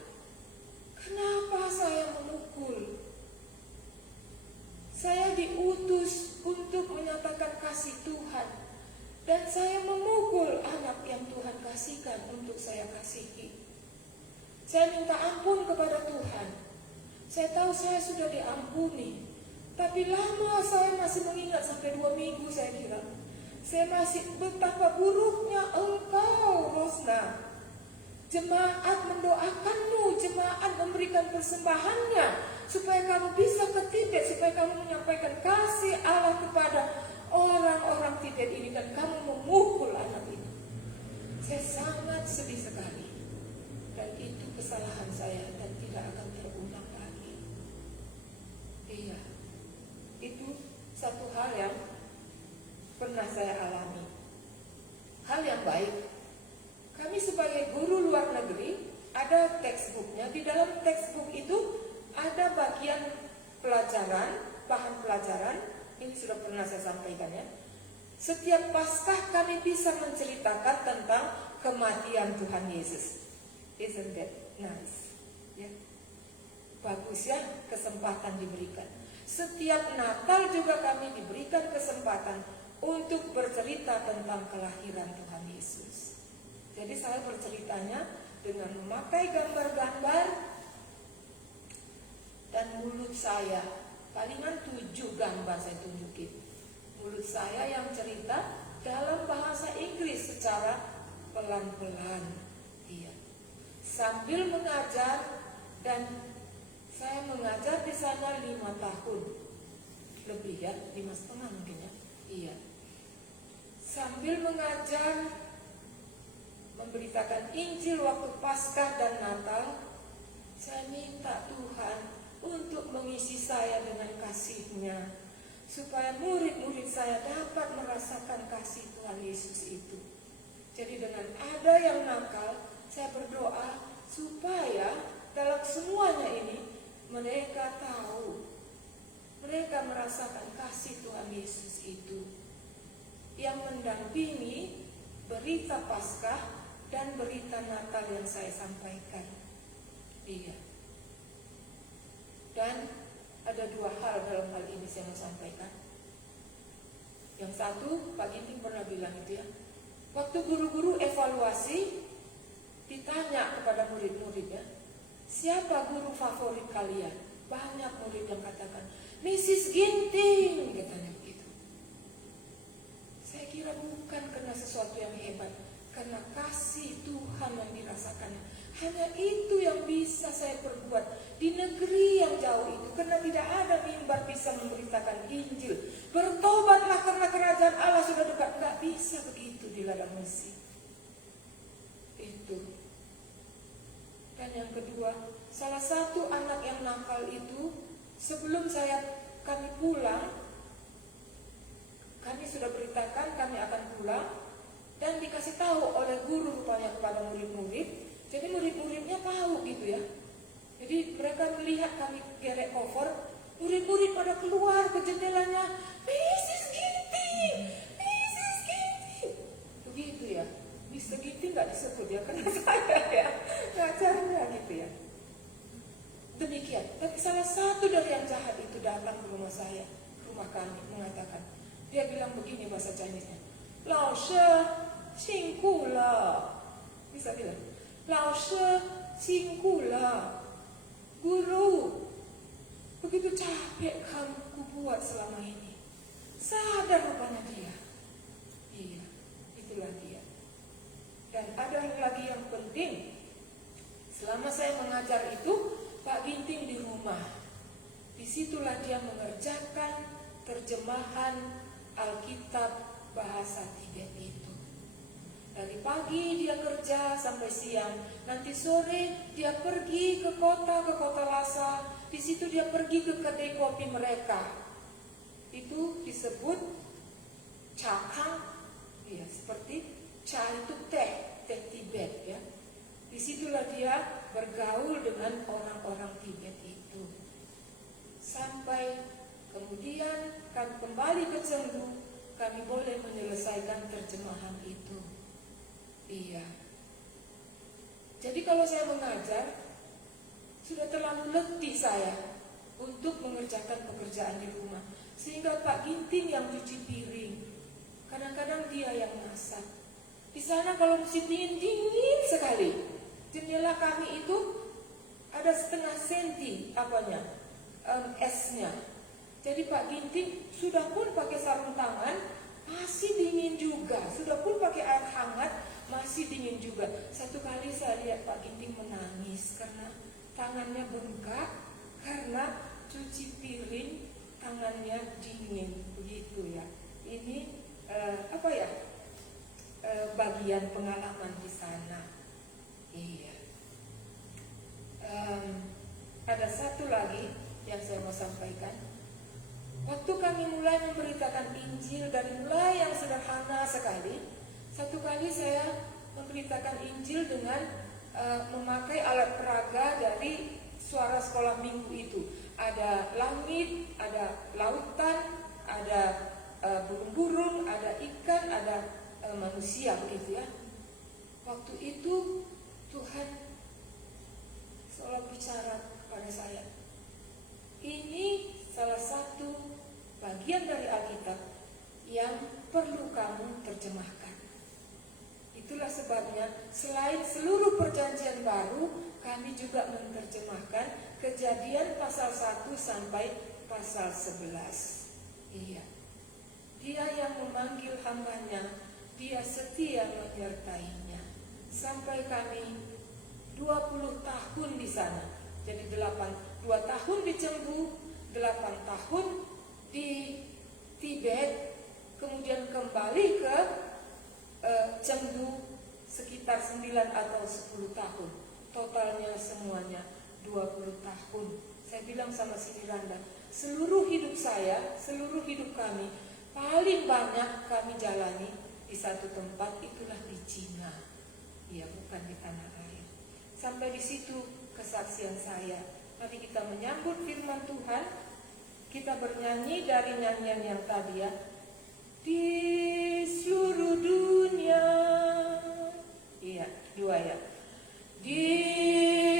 Kenapa saya memukul? Saya diutus untuk menyatakan kasih Tuhan. Dan saya memukul anak yang Tuhan kasihkan untuk saya kasihi. Saya minta ampun kepada Tuhan. Saya tahu saya sudah diampuni. Tapi lama saya masih mengingat sampai 2 minggu saya kira. Saya masih betapa buruknya engkau, Rosna. Jemaat mendoakanmu, jemaat memberikan persembahannya supaya kamu bisa ke Tibet, supaya kamu menyampaikan kasih Allah kepada orang-orang Tibet ini, dan kamu memukul anak ini. Saya sangat sedih sekali. Dan itu kesalahan saya dan tidak akan terulang lagi. Iya, itu satu hal yang pernah saya alami. Hal yang baik. Kami sebagai guru luar negeri ada textbooknya. Di dalam textbook itu ada bagian pelajaran, bahan pelajaran. Ini sudah pernah saya sampaikan ya. Setiap Paskah kami bisa menceritakan tentang kematian Tuhan Yesus. Isn't that nice? Ya. Bagus ya, kesempatan diberikan. Setiap Natal juga kami diberikan kesempatan untuk bercerita tentang kelahiran Tuhan Yesus. Jadi saya berceritanya dengan memakai gambar-gambar dan mulut saya. Palingan 7 gambar saya tunjukin. Mulut saya yang cerita dalam bahasa Inggris secara pelan-pelan. Iya. Sambil mengajar, dan saya mengajar di sana 5 tahun. Lebih ya, 5,5 mungkin ya. Iya. Sambil mengajar, memberitakan Injil waktu Paskah dan Natal, saya minta Tuhan untuk mengisi saya dengan kasih-Nya, supaya murid-murid saya dapat merasakan kasih Tuhan Yesus itu. Jadi dengan ada yang nakal, saya berdoa supaya dalam semuanya ini mereka tahu, mereka merasakan kasih Tuhan Yesus itu yang mendampingi berita Paskah dan berita Natal yang saya sampaikan. Iya. Dan ada 2 hal dalam hal ini saya mau sampaikan. Yang satu, Pak Ginting pernah bilang itu ya. Waktu guru-guru evaluasi, ditanya kepada murid-muridnya, siapa guru favorit kalian? Banyak murid yang katakan, Mrs. Ginting, katanya begitu. Saya kira bukan karena sesuatu yang hebat, karena kasih Tuhan yang dirasakannya. Hanya itu yang bisa saya perbuat di negeri yang jauh itu, karena tidak ada mimbar bisa memberitakan Injil. Bertobatlah karena kerajaan Allah sudah dekat. Nggak bisa begitu di ladang misi. Itu. Dan yang kedua, salah satu anak yang nakal itu, sebelum kami pulang, kami sudah beritakan kami akan pulang, dan dikasih tahu oleh guru rupanya kepada murid-murid. Jadi murid-muridnya tahu gitu ya. Jadi mereka melihat kami gerek cover, murid-murid pada keluar ke jendelanya, Mrs. Ginting, Mrs. Ginting. Begitu ya. Mrs. Ginting nggak disebut ya, karena saya ya ngajarnya gitu ya. Demikian. Tapi salah satu dari yang jahat itu datang ke rumah saya, rumah kami, mengatakan, dia bilang begini bahasa Chinese-nya, Lao She, Xingku le. Bisa bilang, Lao She, Xingku le. Guru, begitu capek kamu buat selama ini. Sadar rupanya dia. Iya, itulah dia. Dan ada lagi yang penting. Selama saya mengajar itu, Pak Ginting di rumah. Disitulah dia mengerjakan terjemahan Alkitab bahasa Tibet itu. Dari pagi dia kerja sampai siang, nanti sore dia pergi ke kota Lhasa. Di situ dia pergi ke kedai kopi mereka. Itu disebut cakang, ya seperti ca itu teh Tibet ya. Disitulah dia bergaul dengan orang-orang Tibet itu. Sampai kemudian kami kembali ke Chengdu, kami boleh menyelesaikan terjemahan itu. Iya. Jadi kalau saya mengajar, sudah terlalu letih saya untuk mengerjakan pekerjaan di rumah. Sehingga Pak Ginting yang cuci piring, kadang-kadang dia yang masak. Di sana kalau musim dingin sekali, jendela kami itu ada setengah senti esnya. Jadi Pak Ginting sudah pun pakai sarung tangan, masih dingin juga. Sudah pun pakai air hangat, masih dingin juga. Satu kali saya lihat Pak Ginting menangis karena tangannya bengkak, karena cuci piring tangannya dingin, begitu ya. Ini bagian pengalaman di sana. Iya. Ada satu lagi yang saya mau sampaikan. Waktu kami mulai memberitakan Injil dari mulai yang sederhana sekali, satu kali saya memberitakan Injil dengan memakai alat peraga dari suara sekolah minggu itu. Ada langit, ada lautan, ada burung-burung, ada ikan, ada manusia begitu ya. Waktu itu Tuhan seolah bicara kepada saya. Ini salah satu bagian dari Alkitab yang perlu kamu terjemahkan. Itulah sebabnya selain seluruh perjanjian baru, kami juga menerjemahkan Kejadian pasal 1 sampai pasal 11. Iya. Dia yang memanggil hambanya, dia setia menyertainya. Sampai kami 20 tahun di sana. Jadi 2 tahun di Chengdu, 8 tahun di Tibet, kemudian kembali ke Chengdu sekitar 9 atau 10 tahun. Totalnya semuanya 20 tahun. Saya bilang sama Sri Randa, seluruh hidup saya, seluruh hidup kami, paling banyak kami jalani di satu tempat, itulah di Cina. Ya, bukan di tanah air. Sampai di situ kesaksian saya. Mari kita menyambut firman Tuhan. Kita bernyanyi dari nyanyian yang tadi ya. Di seluruh dunia. Iya, 2 ya. Di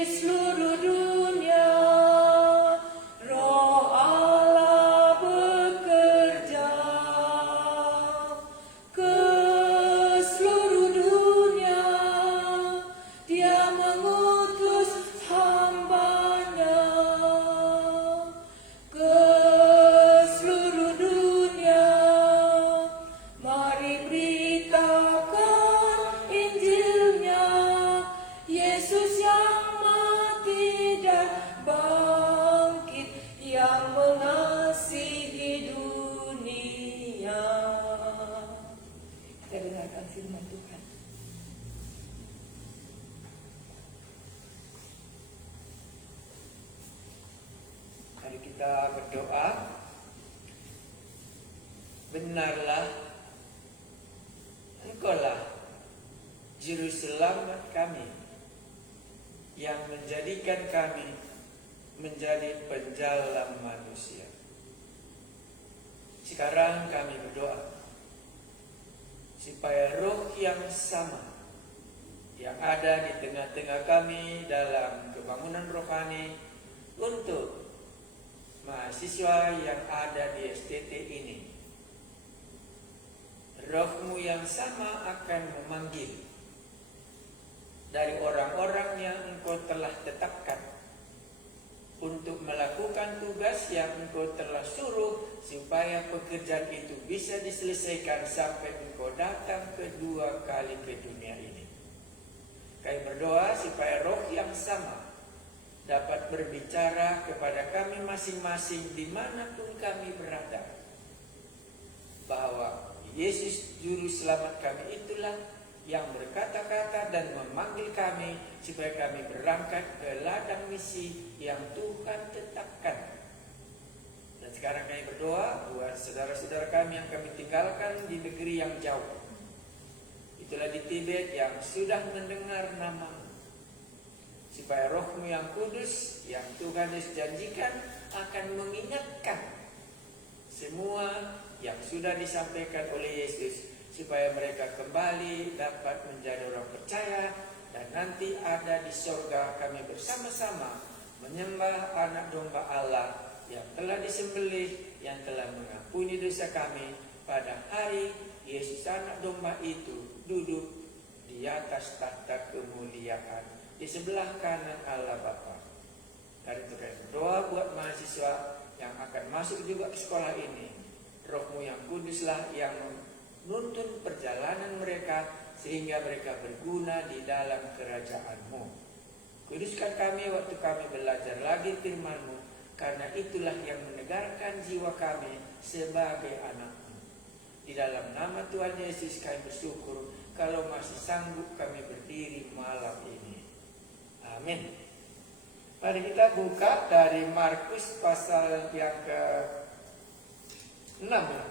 seluruh dunia Roh Allah bekerja, ke seluruh dunia Dia mengutus hambanya, ke seluruh dunia. Mari kita berdoa. Benarlah Engkaulah Juru Selamat kami, yang menjadikan kami menjadi penjalan manusia. Sekarang kami berdoa supaya roh yang sama yang ada di tengah-tengah kami dalam kebangunan rohani untuk mahasiswa yang ada di STT ini, roh-Mu yang sama akan memanggil dari orang-orang yang Engkau telah tetapkan untuk melakukan tugas yang Engkau telah suruh, supaya pekerjaan itu bisa diselesaikan sampai Engkau datang kedua kali ke dunia ini. Kami berdoa supaya roh yang sama dapat berbicara kepada kami masing-masing dimanapun kami berada, bahwa Yesus Juru Selamat kami itulah yang berkata-kata dan memanggil kami supaya kami berangkat ke ladang misi yang Tuhan tetapkan. Dan sekarang kami berdoa buat saudara-saudara kami yang kami tinggalkan di negeri yang jauh, itulah di Tibet, yang sudah mendengar nama-Mu, supaya roh-Mu yang kudus yang Tuhan Yesus janjikan akan mengingatkan semua yang sudah disampaikan oleh Yesus, supaya mereka kembali dapat menjadi orang percaya, dan nanti ada di surga kami bersama-sama menyembah anak domba Allah yang telah disembelih, yang telah mengampuni dosa kami. Pada hari Yesus anak domba itu duduk di atas tahta kemuliaan di sebelah kanan Allah Bapa. Dan itu kami berdoa buat mahasiswa yang akan masuk juga ke sekolah ini, roh-Mu yang kuduslah yang nuntun perjalanan mereka sehingga mereka berguna di dalam kerajaan-Mu. Kuduskan kami waktu kami belajar lagi firman-Mu, karena itulah yang menegarkan jiwa kami sebagai anak-Mu. Di dalam nama Tuhan Yesus kami bersyukur kalau masih sanggup kami berdiri malam ini. Amin. Mari kita buka dari Markus pasal yang ke-6 ya.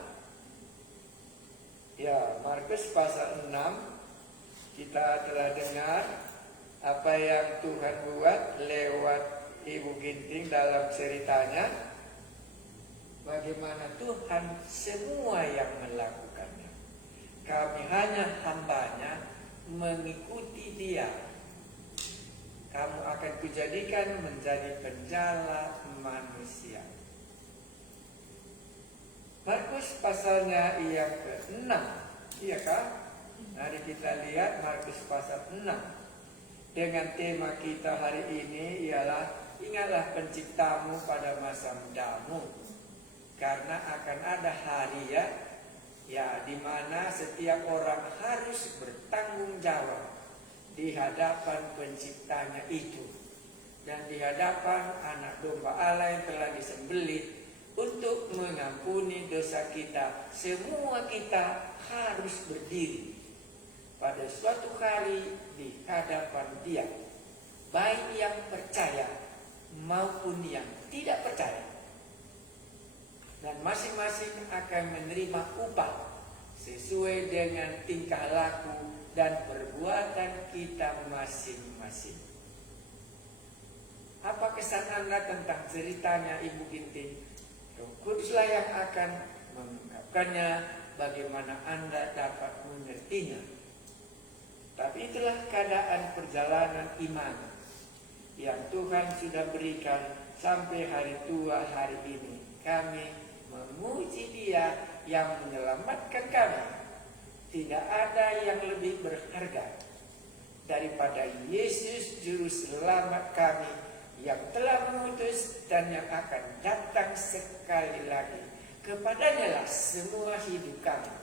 Ya, Markus pasal 6, kita telah dengar apa yang Tuhan buat lewat Ibu Ginting dalam ceritanya. Bagaimana Tuhan semua yang melakukannya. Kami hanya hambanya mengikuti Dia. Kamu akan kujadikan menjadi penjala manusia. Markus pasalnya yang ke-6, iya kah? Mari kita lihat Markus pasal 6. Dengan tema kita hari ini ialah ingatlah penciptamu pada masa mudamu. Karena akan ada hari ya di mana setiap orang harus bertanggung jawab di hadapan penciptanya itu, dan di hadapan anak domba Allah yang telah disembelih untuk mengampuni dosa kita. Semua kita harus berdiri pada suatu hari di hadapan Dia, baik yang percaya maupun yang tidak percaya. Dan masing-masing akan menerima upah sesuai dengan tingkah laku dan perbuatan kita masing-masing. Apa kesan Anda tentang ceritanya Ibu Ginting? Roh Kuduslah yang akan mengungkapkannya, bagaimana Anda dapat mengertinya. Tapi itulah keadaan perjalanan iman yang Tuhan sudah berikan sampai hari tua hari ini. Kami memuji Dia yang menyelamatkan kami. Tidak ada yang lebih berharga daripada Yesus Juru Selamat kami, yang telah mengutus dan yang akan datang sekali lagi. Kepadanya lah semua hidup kami,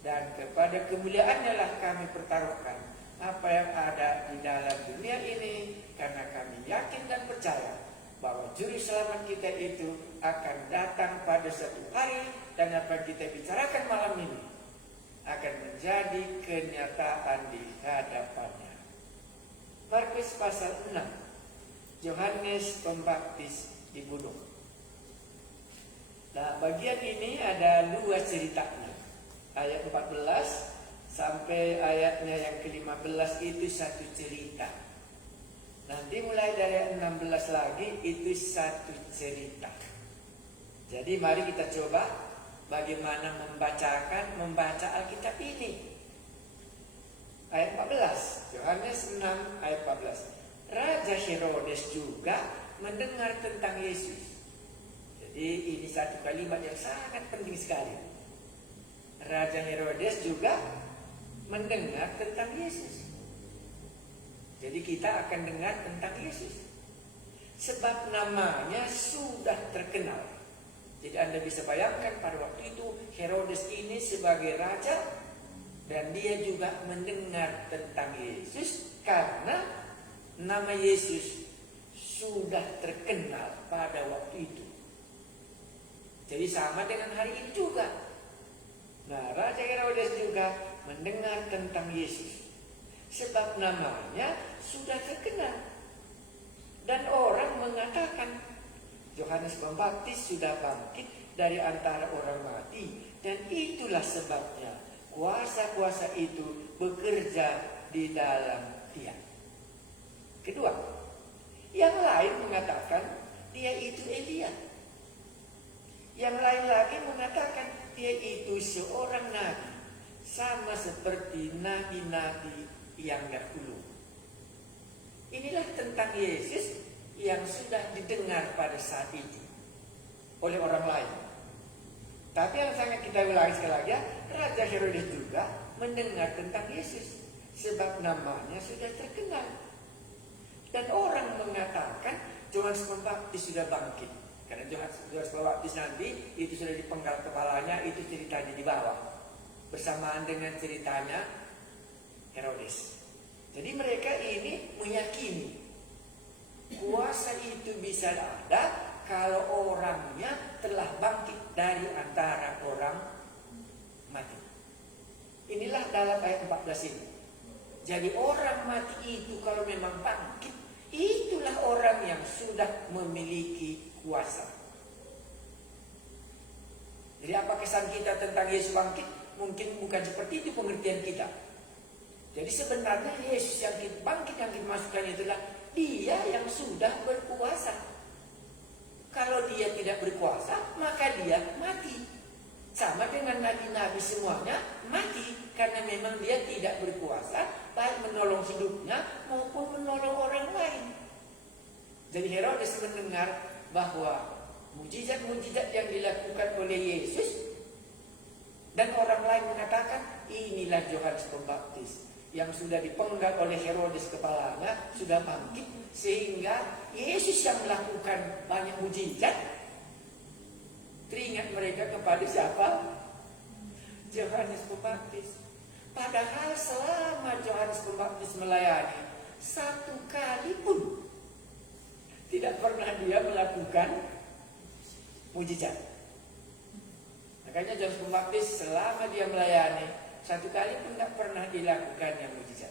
dan kepada kemuliaannya lah kami pertaruhkan apa yang ada di dalam dunia ini, karena kami yakin dan percaya bahwa Juru Selamat kita itu akan datang pada suatu hari, dan apa yang kita bicarakan malam ini akan menjadi kenyataan di hadapannya. Markus pasal 6, Yohanes Pembaptis dibunuh. Nah, bagian ini ada dua ceritanya. Ayat 14 sampai ayatnya yang ke-15 itu satu cerita. Nanti mulai dari ayat 16 lagi itu satu cerita. Jadi mari kita coba bagaimana membaca Alkitab ini. Ayat 14, Yohanes 6 ayat 14. Raja Herodes juga mendengar tentang Yesus. Jadi ini satu kalimat yang sangat penting sekali. Raja Herodes juga mendengar tentang Yesus. Jadi kita akan dengar tentang Yesus. Sebab namanya sudah terkenal. Jadi Anda bisa bayangkan pada waktu itu Herodes ini sebagai raja, dan dia juga mendengar tentang Yesus karena nama Yesus sudah terkenal pada waktu itu. Jadi sama dengan hari ini juga. Nah, Raja Herodes juga mendengar tentang Yesus sebab namanya sudah terkenal. Dan orang mengatakan Yohanes Pembaptis sudah bangkit dari antara orang mati, dan itulah sebabnya kuasa-kuasa itu bekerja di dalam dia. Kedua, yang lain mengatakan dia itu Elia. Yang lain lagi mengatakan dia itu seorang nabi, sama seperti nabi-nabi yang dahulu. Inilah tentang Yesus yang sudah didengar pada saat itu oleh orang lain. Tapi yang sangat kita ulangi sekali lagi, Raja Herodes juga mendengar tentang Yesus sebab namanya sudah terkenal. Dan orang mengatakan Yohanes Pembaptis sudah bangkit. Karena Yohanes Pembaptis nanti itu sudah dipenggal kepalanya, itu ceritanya di bawah bersamaan dengan ceritanya Herodes. Jadi mereka ini meyakini kuasa itu bisa ada kalau orangnya telah bangkit dari antara orang mati. Inilah dalam ayat 14 ini. Jadi orang mati itu kalau memang bangkit, itulah orang yang sudah memiliki kuasa. Jadi apa kesan kita tentang Yesus bangkit? Mungkin bukan seperti itu pengertian kita. Jadi sebenarnya Yesus yang bangkit yang dimasukkan itulah dia yang sudah berkuasa. Kalau dia tidak berkuasa, maka dia mati. Sama dengan nabi-nabi semuanya mati karena memang dia tidak berkuasa baik menolong hidupnya maupun menolong orang lain. Jadi Herodes mendengar bahwa mujizat-mujizat yang dilakukan oleh Yesus, dan orang lain mengatakan inilah Yohanes Pembaptis yang sudah dipenggal oleh Herodes kepalanya sudah bangkit, sehingga Yesus yang melakukan banyak mujizat teringat mereka kepada siapa? Yohanes Pembaptis. Padahal selama Yohanes Pembaptis melayani, satu kali pun tidak pernah dia melakukan mujizat. Makanya Yohanes Pembaptis selama dia melayani, satu kali pun tidak pernah dilakukan yang mujizat.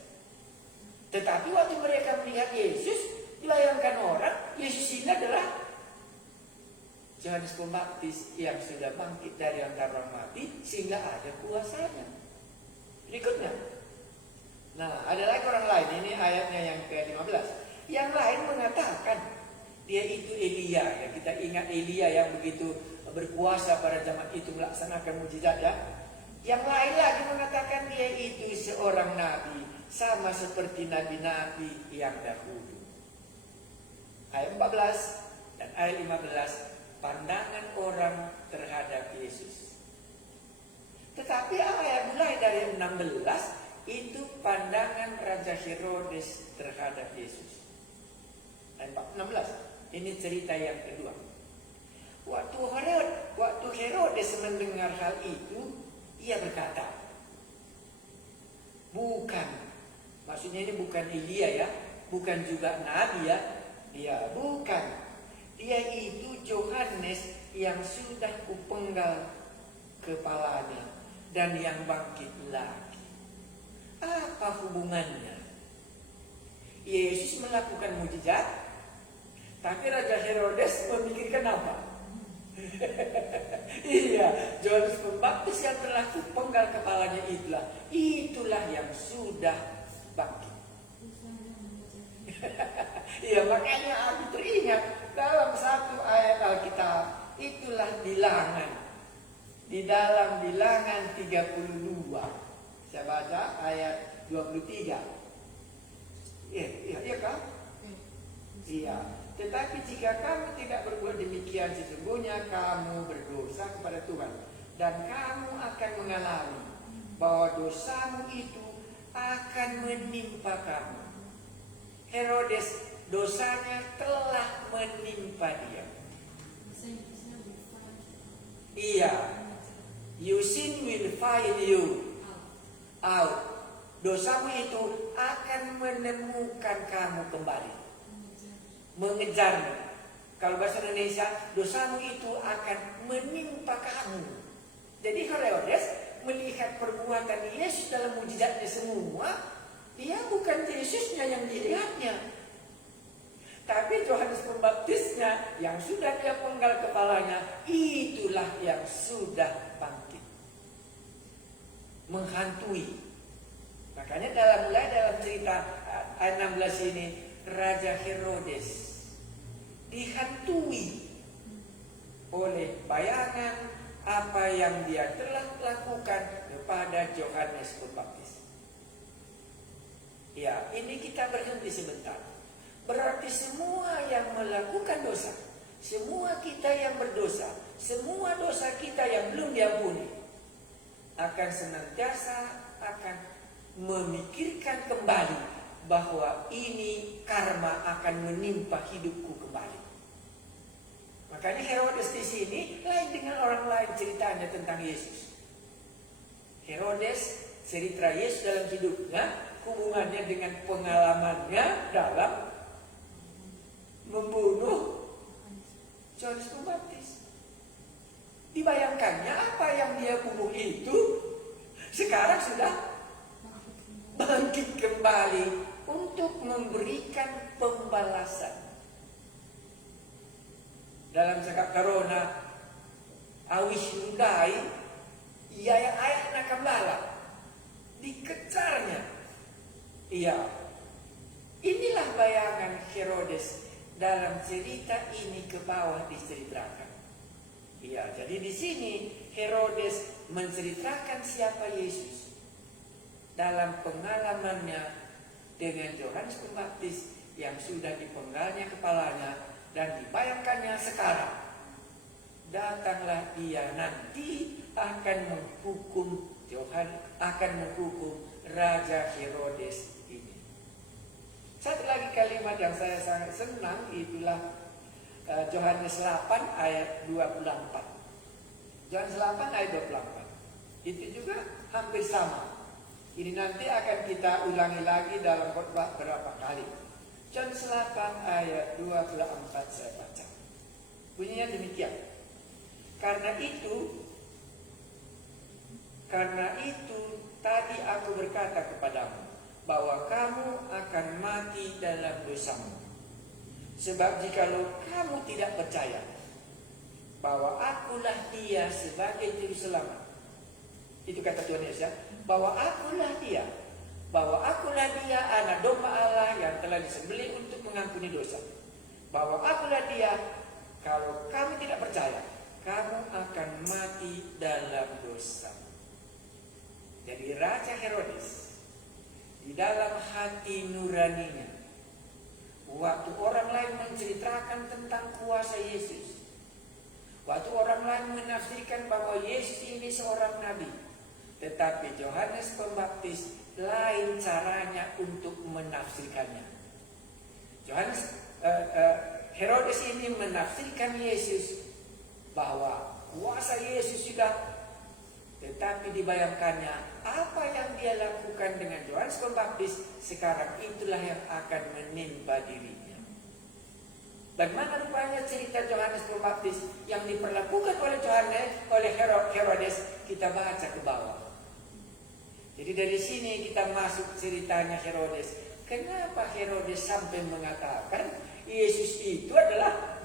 Tetapi waktu mereka melihat Yesus, dibayangkan orang, Yesus ini adalah Yohanes Pembaptis yang sudah bangkit dari antara orang mati sehingga ada kuasanya. Berikutnya. Nah, ada lagi orang lain, ini ayatnya yang ke-15. Yang lain mengatakan dia itu Elia, ya. Kita ingat Elia yang begitu berkuasa pada zaman itu melaksanakan mujizat, ya. Yang lain lagi mengatakan dia itu seorang nabi, sama seperti nabi-nabi yang dahulu. Ayat 14 dan ayat 15, pandangan orang terhadap Yesus. Tetapi ayat mulai dari 16 itu pandangan Raja Herodes terhadap Yesus. Ayat 16, ini cerita yang kedua. Waktu Herodes mendengar hal itu, ia berkata, bukan, maksudnya ini bukan Elia, ya, bukan juga nabi, ya, dia bukan. Dia itu Yohanes yang sudah kupenggal kepalanya dan yang bangkit lagi. Apa hubungannya? Yesus melakukan mujizat, tapi Raja Herodes memikirkan apa? Iya, Yohanes Pembaptis yang telah kupenggal kepalanya itulah yang sudah bangkit. Iya, makanya aku teringat dalam satu ayat Alkitab, itulah bilangan. Di dalam bilangan 32. Saya baca ayat 23. Iya kan? Iya. Tetapi jika kamu tidak berbuat demikian, sesungguhnya kamu berdosa kepada Tuhan. Dan kamu akan mengalami bahwa dosamu itu akan menimpa kamu. Herodes, dosanya telah menimpa dia. Iya. Your sin will find you out. Dosamu itu akan menemukan kamu kembali, mengejarmu. Kalau bahasa Indonesia, dosamu itu akan menimpa kamu. Jadi Herodes melihat perbuatan Yesus dalam mujizatnya semua, dia bukan Yesusnya yang dilihatnya, tapi Yohanes Pembaptisnya yang sudah dia penggal kepalanya, itulah yang sudah bangkit, menghantui. Makanya dalam cerita ayat 16 ini, Raja Herodes dihantui oleh bayangan apa yang dia telah lakukan kepada Yohanes Pembaptis. Ya, ini kita berhenti sebentar. Berarti semua yang melakukan dosa, semua kita yang berdosa, semua dosa kita yang belum diampuni, akan senantiasa akan memikirkan kembali bahwa ini karma akan menimpa hidupku kembali. Makanya Herodes di sini lain dengan orang lain ceritanya tentang Yesus. Herodes cerita Yesus dalam hidupnya, hubungannya dengan pengalamannya dalam membunuh Yohanes Pembaptis. Dibayangkannya apa yang dia bunuh itu sekarang sudah bangkit kembali untuk memberikan pembalasan. Dalam cakap Corona, awis nundai, ia yang ayat nak kembala, dikejarnya. Iya, inilah bayangan Herodes dalam cerita ini ke bawah diceritakan. Iya, jadi di sini Herodes menceritakan siapa Yesus dalam pengalamannya dengan Yohanes Pembaptis yang sudah dipenggalnya kepalanya dan dibayangkannya sekarang. Datanglah ia nanti akan menghukum akan menghukum Raja Herodes ini. Satu lagi kalimat yang saya sangat senang itulah Yohanes 8 ayat 24. Yohanes 8 ayat 24. Itu juga hampir sama. Ini nanti akan kita ulangi lagi dalam khotbah berapa kali. Yohanes 8 ayat 24 saya baca. Bunyinya demikian. Karena itu tadi aku berkata kepadamu bahwa kamu akan mati dalam dosamu. Sebab jikalau kamu tidak percaya bahwa akulah dia sebagai juru selamat. Itu kata Tuhan Yesus ya. Bahwa akulah dia anak domba Allah yang telah disembelih untuk mengampuni dosa. Bahwa akulah dia, kalau kamu tidak percaya, kamu akan mati dalam dosa. Jadi Raja Herodes di dalam hati nuraninya, waktu orang lain menceritakan tentang kuasa Yesus, waktu orang lain menafsirkan bahwa Yesus ini seorang nabi, tetapi Yohanes Pembaptis lain caranya untuk menafsirkannya. Herodes ini menafsirkan Yesus bahwa kuasa Yesus sudah, tetapi dibayangkannya apa yang dia lakukan dengan Yohanes Pembaptis sekarang itulah yang akan menimpa dirinya. Bagaimana rupanya cerita Yohanes Pembaptis yang diperlakukan oleh Herodes, kita baca ke bawah. Jadi dari sini kita masuk ceritanya Herodes. Kenapa Herodes sampai mengatakan Yesus itu adalah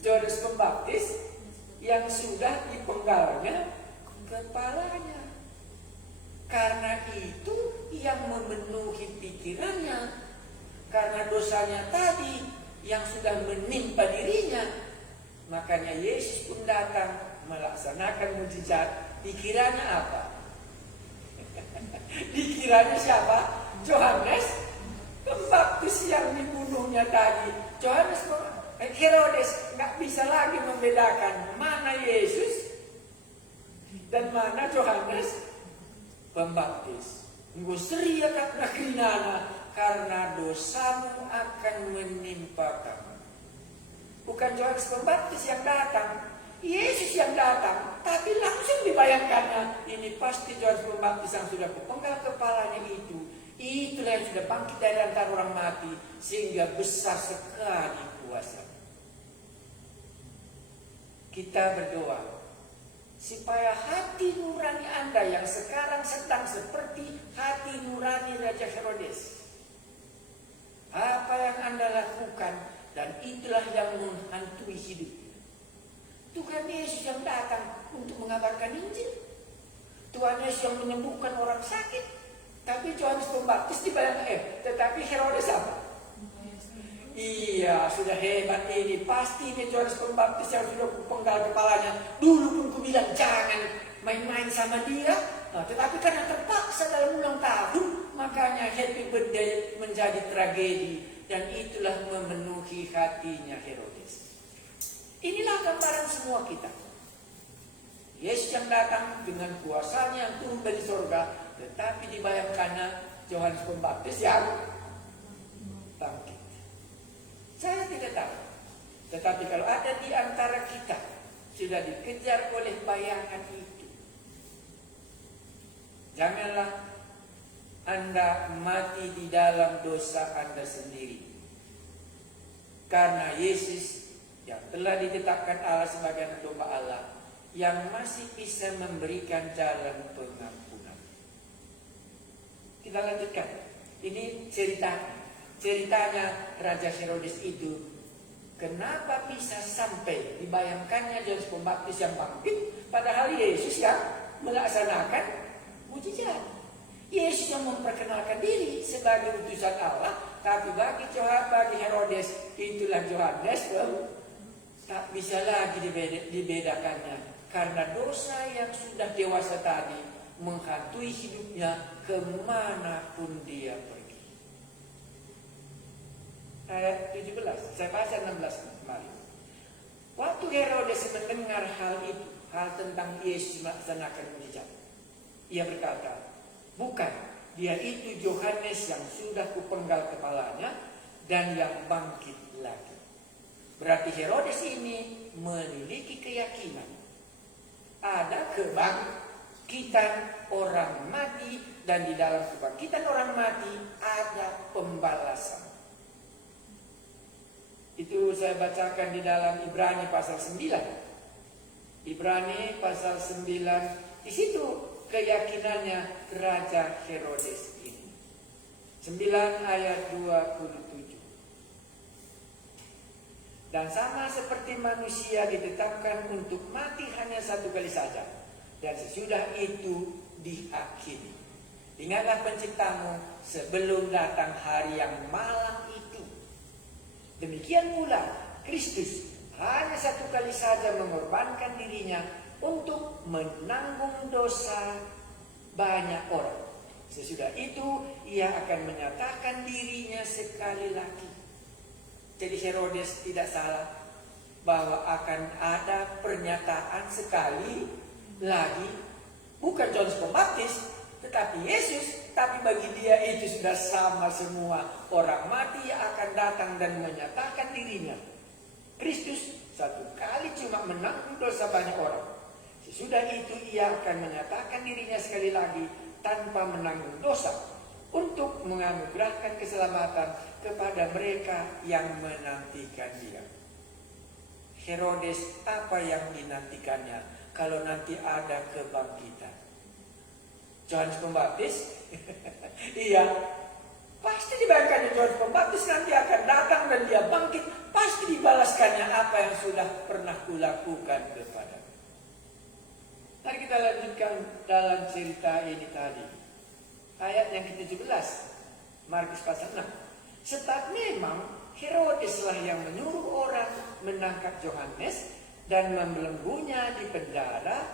Yohanes Pembaptis? yang sudah dipenggalnya kepalanya. Karena itu yang memenuhi pikirannya, karena dosanya tadi yang sudah menimpa dirinya. Makanya Yesus pun datang melaksanakan mujizat. Dikiranya apa? Dikiranya siapa? Yohanes Pembaptis yang dibunuhnya tadi. Herodes nggak bisa lagi membedakan mana Yesus dan mana Yohanes Pembaptis. Ngusria karena kinana, karena dosamu akan menimpa kamu. Bukan Yohanes Pembaptis yang datang, Yesus yang datang, tapi langsung dibayangkannya ini pasti Yohanes Pembaptis yang sudah kepenggal kepalanya itu. Itulah yang sudah bangkit dari antara orang mati, sehingga besar sekali kuasa. Kita berdoa supaya hati nurani Anda yang sekarang sedang seperti hati nurani Raja Herodes, apa yang Anda lakukan, dan itulah yang menghantui hidupnya. Tuhan Yesus yang datang untuk mengabarkan Injil, Tuhan Yesus yang menyembuhkan orang sakit, tapi Yohanes Pembaptis dibayangkan, tetapi Herodes apa? Iya, sudah hebat ini. Pasti ini Yohanes Pembaptis yang sudah kupenggal kepalanya. Dulu pun ku bilang jangan main-main sama dia. Nah, tetapi karena terpaksa dalam ulang tahun, makanya happy birthday menjadi tragedi. Dan itulah memenuhi hatinya Herodes. Inilah gambaran semua kita. Yesus yang datang dengan kuasanya yang turun dari surga, tetapi dibayangkannya Yohanes Pembaptis yang bangkit. Saya tidak tahu. Tetapi kalau ada di antara kita sudah dikejar oleh bayangan itu, janganlah Anda mati di dalam dosa Anda sendiri. Karena Yesus yang telah ditetapkan Allah sebagai anak domba Allah, yang masih bisa memberikan jalan pengampunan. Kita lanjutkan. Ini ceritanya Raja Herodes itu. Kenapa bisa sampai dibayangkannya Yohanes Pembaptis yang bangkit, padahal Yesus yang melaksanakan mujizat. Yesus yang memperkenalkan diri sebagai utusan Allah, tapi bagi Herodes itulah Yohanes tak bisa lagi dibedakannya. Karena dosa yang sudah dewasa tadi menghantui hidupnya kemanapun dia pergi. Ayat 17, saya baca 16 kemarin. Waktu Herodes mendengar hal itu, hal tentang Yesus melaksanakan mujizat, ia berkata, bukan, dia itu Yohanes yang sudah kupenggal kepalanya dan yang bangkit lagi. Berarti Herodes ini memiliki keyakinan ada kebangkitan orang mati, dan di dalam kebangkitan orang mati ada pembalasan. Itu saya bacakan di dalam Ibrani pasal 9. Ibrani pasal 9, di situ keyakinannya Raja Herodes ini. 9 ayat 27. Dan sama seperti manusia ditetapkan untuk mati hanya satu kali saja, dan sesudah itu diakhiri. Ingatlah penciptamu sebelum datang hari yang malang itu. Demikian pula Kristus hanya satu kali saja mengorbankan dirinya untuk menanggung dosa banyak orang. Sesudah itu ia akan menyatakan dirinya sekali lagi. Jadi Herodes tidak salah bahwa akan ada pernyataan sekali lagi, bukan Yohanes Pembaptis, tetapi Yesus. Tapi bagi dia itu sudah sama semua. Orang mati akan datang dan menyatakan dirinya. Kristus satu kali cuma menanggung dosa banyak orang. Sesudah itu ia akan menyatakan dirinya sekali lagi tanpa menanggung dosa, untuk menganugerahkan keselamatan kepada mereka yang menantikan dia. Herodes apa yang dinantikannya kalau nanti ada kebangkitan? Yohanes Pembaptis? Iya, pasti dibayangkan Yohanes Pembaptis nanti akan datang dan dia bangkit. pasti dibalaskannya apa yang sudah pernah kulakukan kepadamu. Mari kita lanjutkan dalam cerita ini tadi. Ayat yang ke-17, Markus pasal 6. Sebab memang Herodes lah yang menyuruh orang menangkap Yohanes dan membelenggunya di penjara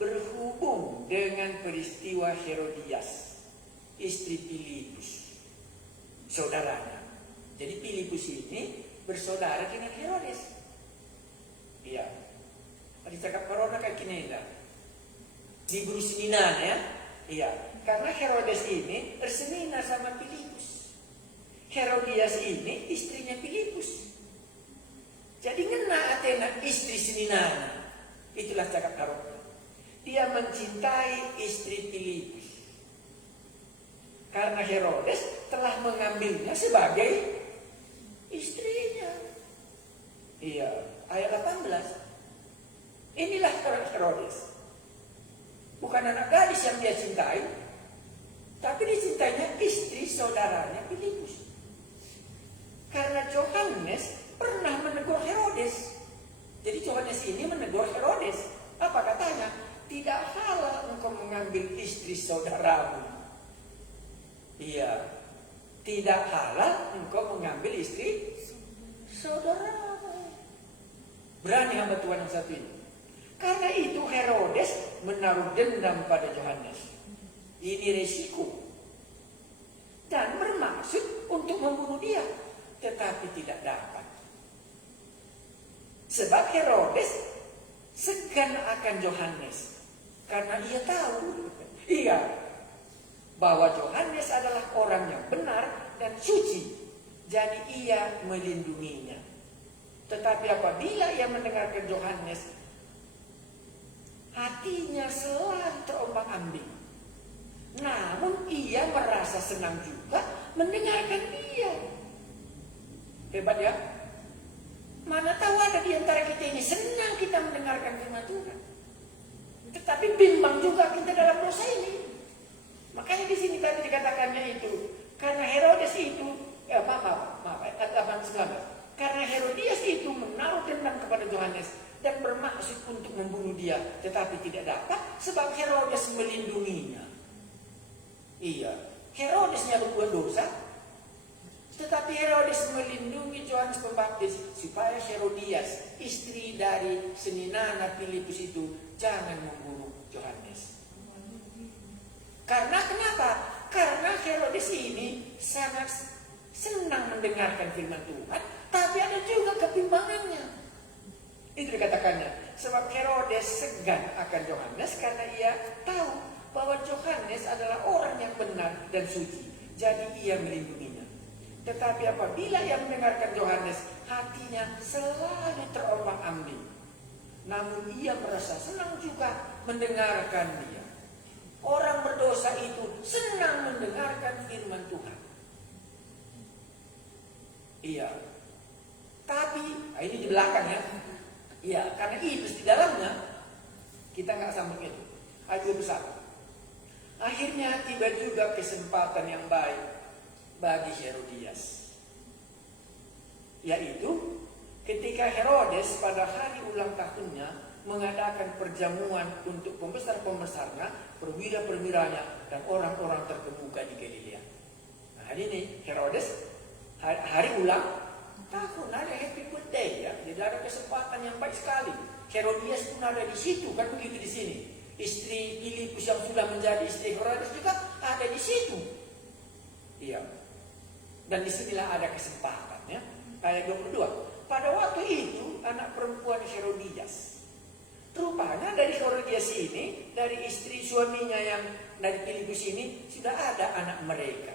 berhubung dengan peristiwa Herodias, istri Filipus, saudaranya. Jadi Filipus ini bersaudara dengan Herodes. Iya. Tadi cakap corona kayak gini enggak? Di guru seminar ya. Iya. Karena Herodes ini berseminar sama Filipus. Herodias ini istrinya Filipus. Jadi ngena Athena istri seminarnya. Itulah cakap corona. Dia mencintai istri Filipus. Karena Herodes telah mengambilnya sebagai istrinya. Iya, ayat 18. Inilah Herodes. Bukan anak gadis yang dia cintai, tapi dicintainya istri saudaranya Filipus. Karena Yohanes pernah menegur Herodes. Jadi Yohanes ini menegur Herodes. Apa katanya? Tidak halal engkau mengambil istri saudaramu. Iya, tidak halal engkau mengambil istri saudaramu. Berani hamba Tuhan yang satu ini. Karena itu Herodes menaruh dendam pada Yohanes. Ini resiko. Dan bermaksud untuk membunuh dia. Tetapi tidak dapat. Sebab Herodes segan akan Yohanes. Karena ia tahu. Iya. Bahwa Yohanes adalah orang yang benar dan suci. Jadi ia melindunginya. Tetapi apabila ia mendengarkan Yohanes, hatinya selalu terombang-ambing. Namun ia merasa senang juga mendengarkan dia. Hebat ya. Mana tahu ada di antara kita ini senang kita mendengarkan firman Tuhan. Tetapi bimbang juga kita dalam dosa ini. Makanya di sini tadi dikatakannya itu. Karena Herodes itu, ayat 19. Karena Herodias itu menaruh dendam kepada Yohanes dan bermaksud untuk membunuh dia, tetapi tidak dapat sebab Herodes melindunginya. Iya, Herodesnya berbuat dosa, tetapi Herodes melindungi Yohanes Pembaptis supaya Herodias, istri dari seninana Filipus itu, jangan membunuh Yohanes. Karena kenapa? Karena Herodes ini sangat senang mendengarkan firman Tuhan, tapi ada juga kebimbangannya. Itu dikatakannya. Sebab Herodes segan akan Yohanes karena ia tahu bahwa Yohanes adalah orang yang benar dan suci. Jadi ia melindunginya. Tetapi apabila ia mendengarkan Yohanes, hatinya selalu terombang-ambing. Namun ia merasa senang juga mendengarkan dia. Orang berdosa itu senang mendengarkan firman Tuhan. Iya. Tapi, ini di belakang ya. Iya, karena iblis di dalamnya, kita nggak sambung itu. Ayat 21. Akhirnya tiba juga kesempatan yang baik bagi Herodias. Yaitu, ketika Herodes pada hari ulang tahunnya mengadakan perjamuan untuk pembesar-pembesarnya, perwira-perwiranya, dan orang-orang terkemuka di Galilea. Nah, hari ini Herodes hari ulang tahun, ada happy birthday ya. Jadi ada kesempatan yang baik sekali. Herodias pun ada di situ, kan begitu di sini. Istri Filipus yang sudah menjadi istri Herodes juga ada di situ. Iya. Dan disinilah ada kesempatan ya. Ayat 22. Pada waktu itu anak perempuan Herodias. Rupanya dari Herodias ini, dari istri suaminya yang dari Filipus ini sudah ada anak mereka.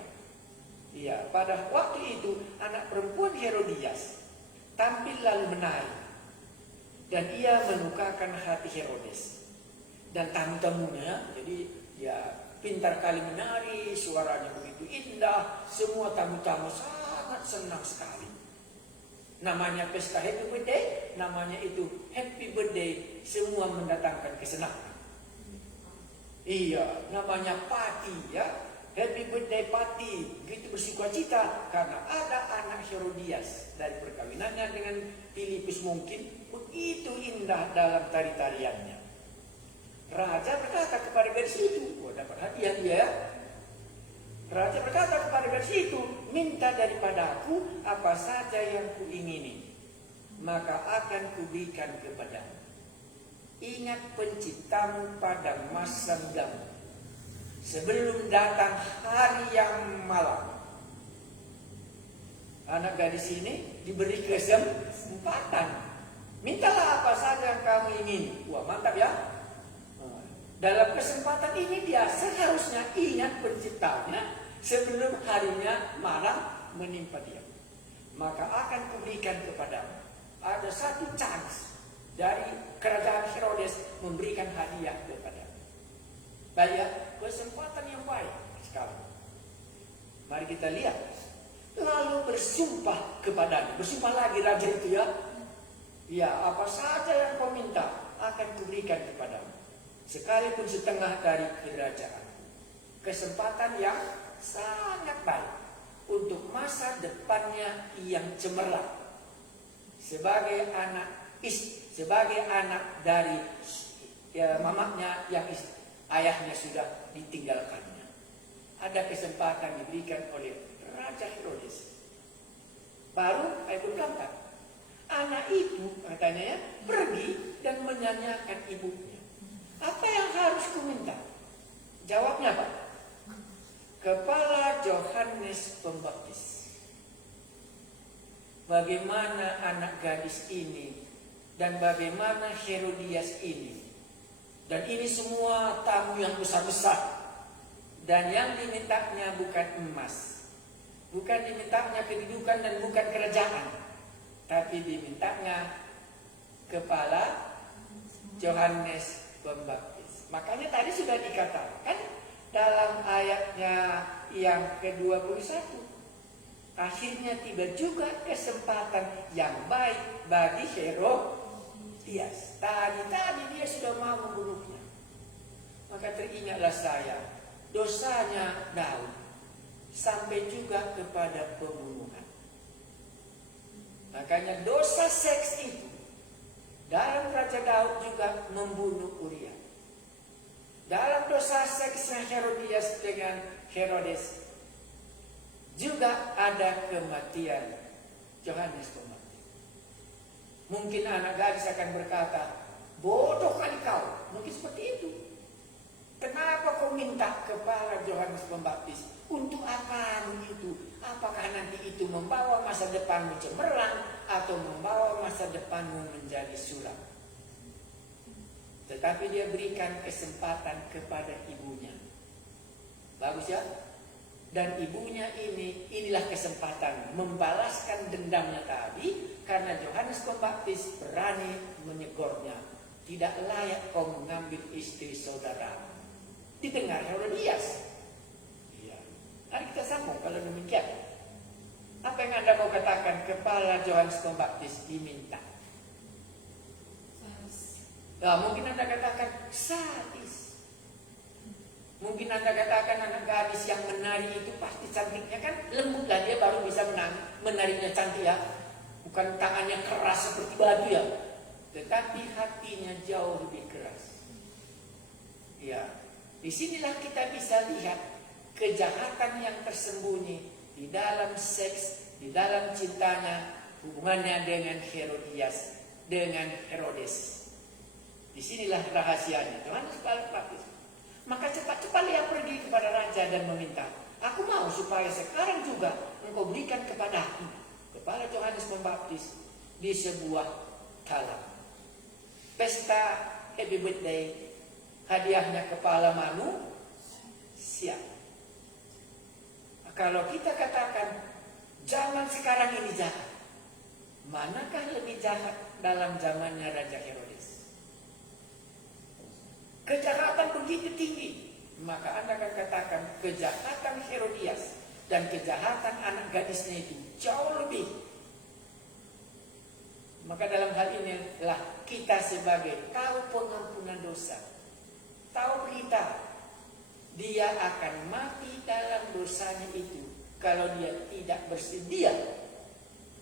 Iya, pada waktu itu anak perempuan Herodias tampil lalu menari. Dan ia menukarkan hati Herodes. Dan tamu-tamunya, jadi ya pintar kali menari, suaranya begitu indah, semua tamu-tamu sangat senang sekali. Namanya pesta happy birthday, namanya itu happy birthday, semua mendatangkan kesenangan. Iya, namanya party ya. happy birthday party, begitu bersukacita karena ada anak Herodias dari perkawinannya dengan Filipus, mungkin begitu indah dalam tari-tariannya. Raja berkata kepada gadis itu, dapat hadiah dia. Raja berkata kepada gadis itu, minta daripadaku apa saja yang kuingini, maka akan kuberikan kepadamu. Ingat penciptamu pada masa mudamu, sebelum datang hari yang malam. Anak gadis ini diberi kesempatan. Mintalah apa saja yang kamu ingin. Wah, mantap ya. Dalam kesempatan ini dia seharusnya ingat penciptanya sebelum harinya malam menimpa dia. Maka akan kuberikan kepadamu. Ada satu chance dari kerajaan Herodes memberikan hadiah kepadamu. Baik, kesempatan yang baik sekali. Mari kita lihat. Lalu bersumpah kepadanya. Bersumpah lagi raja itu ya. Ya, apa saja yang kau minta akan kuberikan kepadamu, sekalipun setengah dari kerajaan. Kesempatan yang sangat baik untuk masa depannya yang cemerlang. Sebagai anak dari mamanya yang ayahnya sudah ditinggalkannya. Ada kesempatan diberikan oleh Raja Herodes. Baru ayat berkata, anak itu katanya ya, pergi dan menyanyikan ibunya. Apa yang harus ku minta? Jawabnya apa? Kepala Yohanes Pembaptis. Bagaimana anak gadis ini dan bagaimana Herodias ini, dan ini semua tamu yang besar-besar, dan yang dimintanya bukan emas, bukan dimintanya kedudukan dan bukan kerajaan, tapi dimintanya kepala Yohanes Pembaptis. Makanya tadi sudah dikatakan dalam ayatnya yang ke-21, akhirnya tiba juga kesempatan yang baik bagi Herodias. Tadi dia sudah mau membunuhnya. Maka teringatlah saya, dosanya Daud sampai juga kepada pembunuhan. Makanya dosa seks itu dalam Raja Daud juga membunuh Uria. Dalam dosa seksnya Herodias dengan Herodes juga ada kematian Yohanes Pembaptis. Mungkin anak gadis akan berkata, bodoh kali kau. Mungkin seperti itu. Kenapa kau minta kepala Yohanes Pembaptis? Untuk apa itu? Apakah nanti itu membawa masa depanmu cemerlang atau membawa masa depanmu menjadi suram? Tetapi dia berikan kesempatan kepada ibunya. Bagus ya? Dan ibunya inilah kesempatan membalaskan dendamnya tadi, karena Yohanes Pembaptis berani menyegornya. Tidak layak kau mengambil istri saudara. Didengar Herodias. Iya. Mari kita sambung kalau demikian. Apa yang Anda mau katakan? Kepala Yohanes Pembaptis diminta. Nah, mungkin Anda katakan sadis. Mungkin Anda katakan anak gadis yang menari itu pasti cantiknya kan lembut lah, dia baru bisa menarinya cantik ya. Bukan tangannya keras seperti batu ya. Tetapi hatinya jauh lebih keras. Ya, disinilah kita bisa lihat kejahatan yang tersembunyi di dalam seks, di dalam cintanya, hubungannya dengan Herodias, dengan Herodes. Disinilah rahasianya. Yohanes Pembaptis. Maka cepat-cepat dia pergi kepada raja dan meminta, aku mau supaya sekarang juga engkau berikan kepadaku kepala Yohanes Pembaptis di sebuah talam. Pesta happy birthday, hadiahnya kepala manusia. Kalau kita katakan zaman sekarang ini jahat, manakah lebih jahat dalam zamannya Raja Herodes? Kejahatan begitu tinggi, maka Anda akan katakan kejahatan Herodias dan kejahatan anak gadisnya itu jauh lebih. Maka dalam hal inilah kita sebagai tahu pengampunan dosa, tahu berita dia akan mati dalam dosanya itu kalau dia tidak bersedia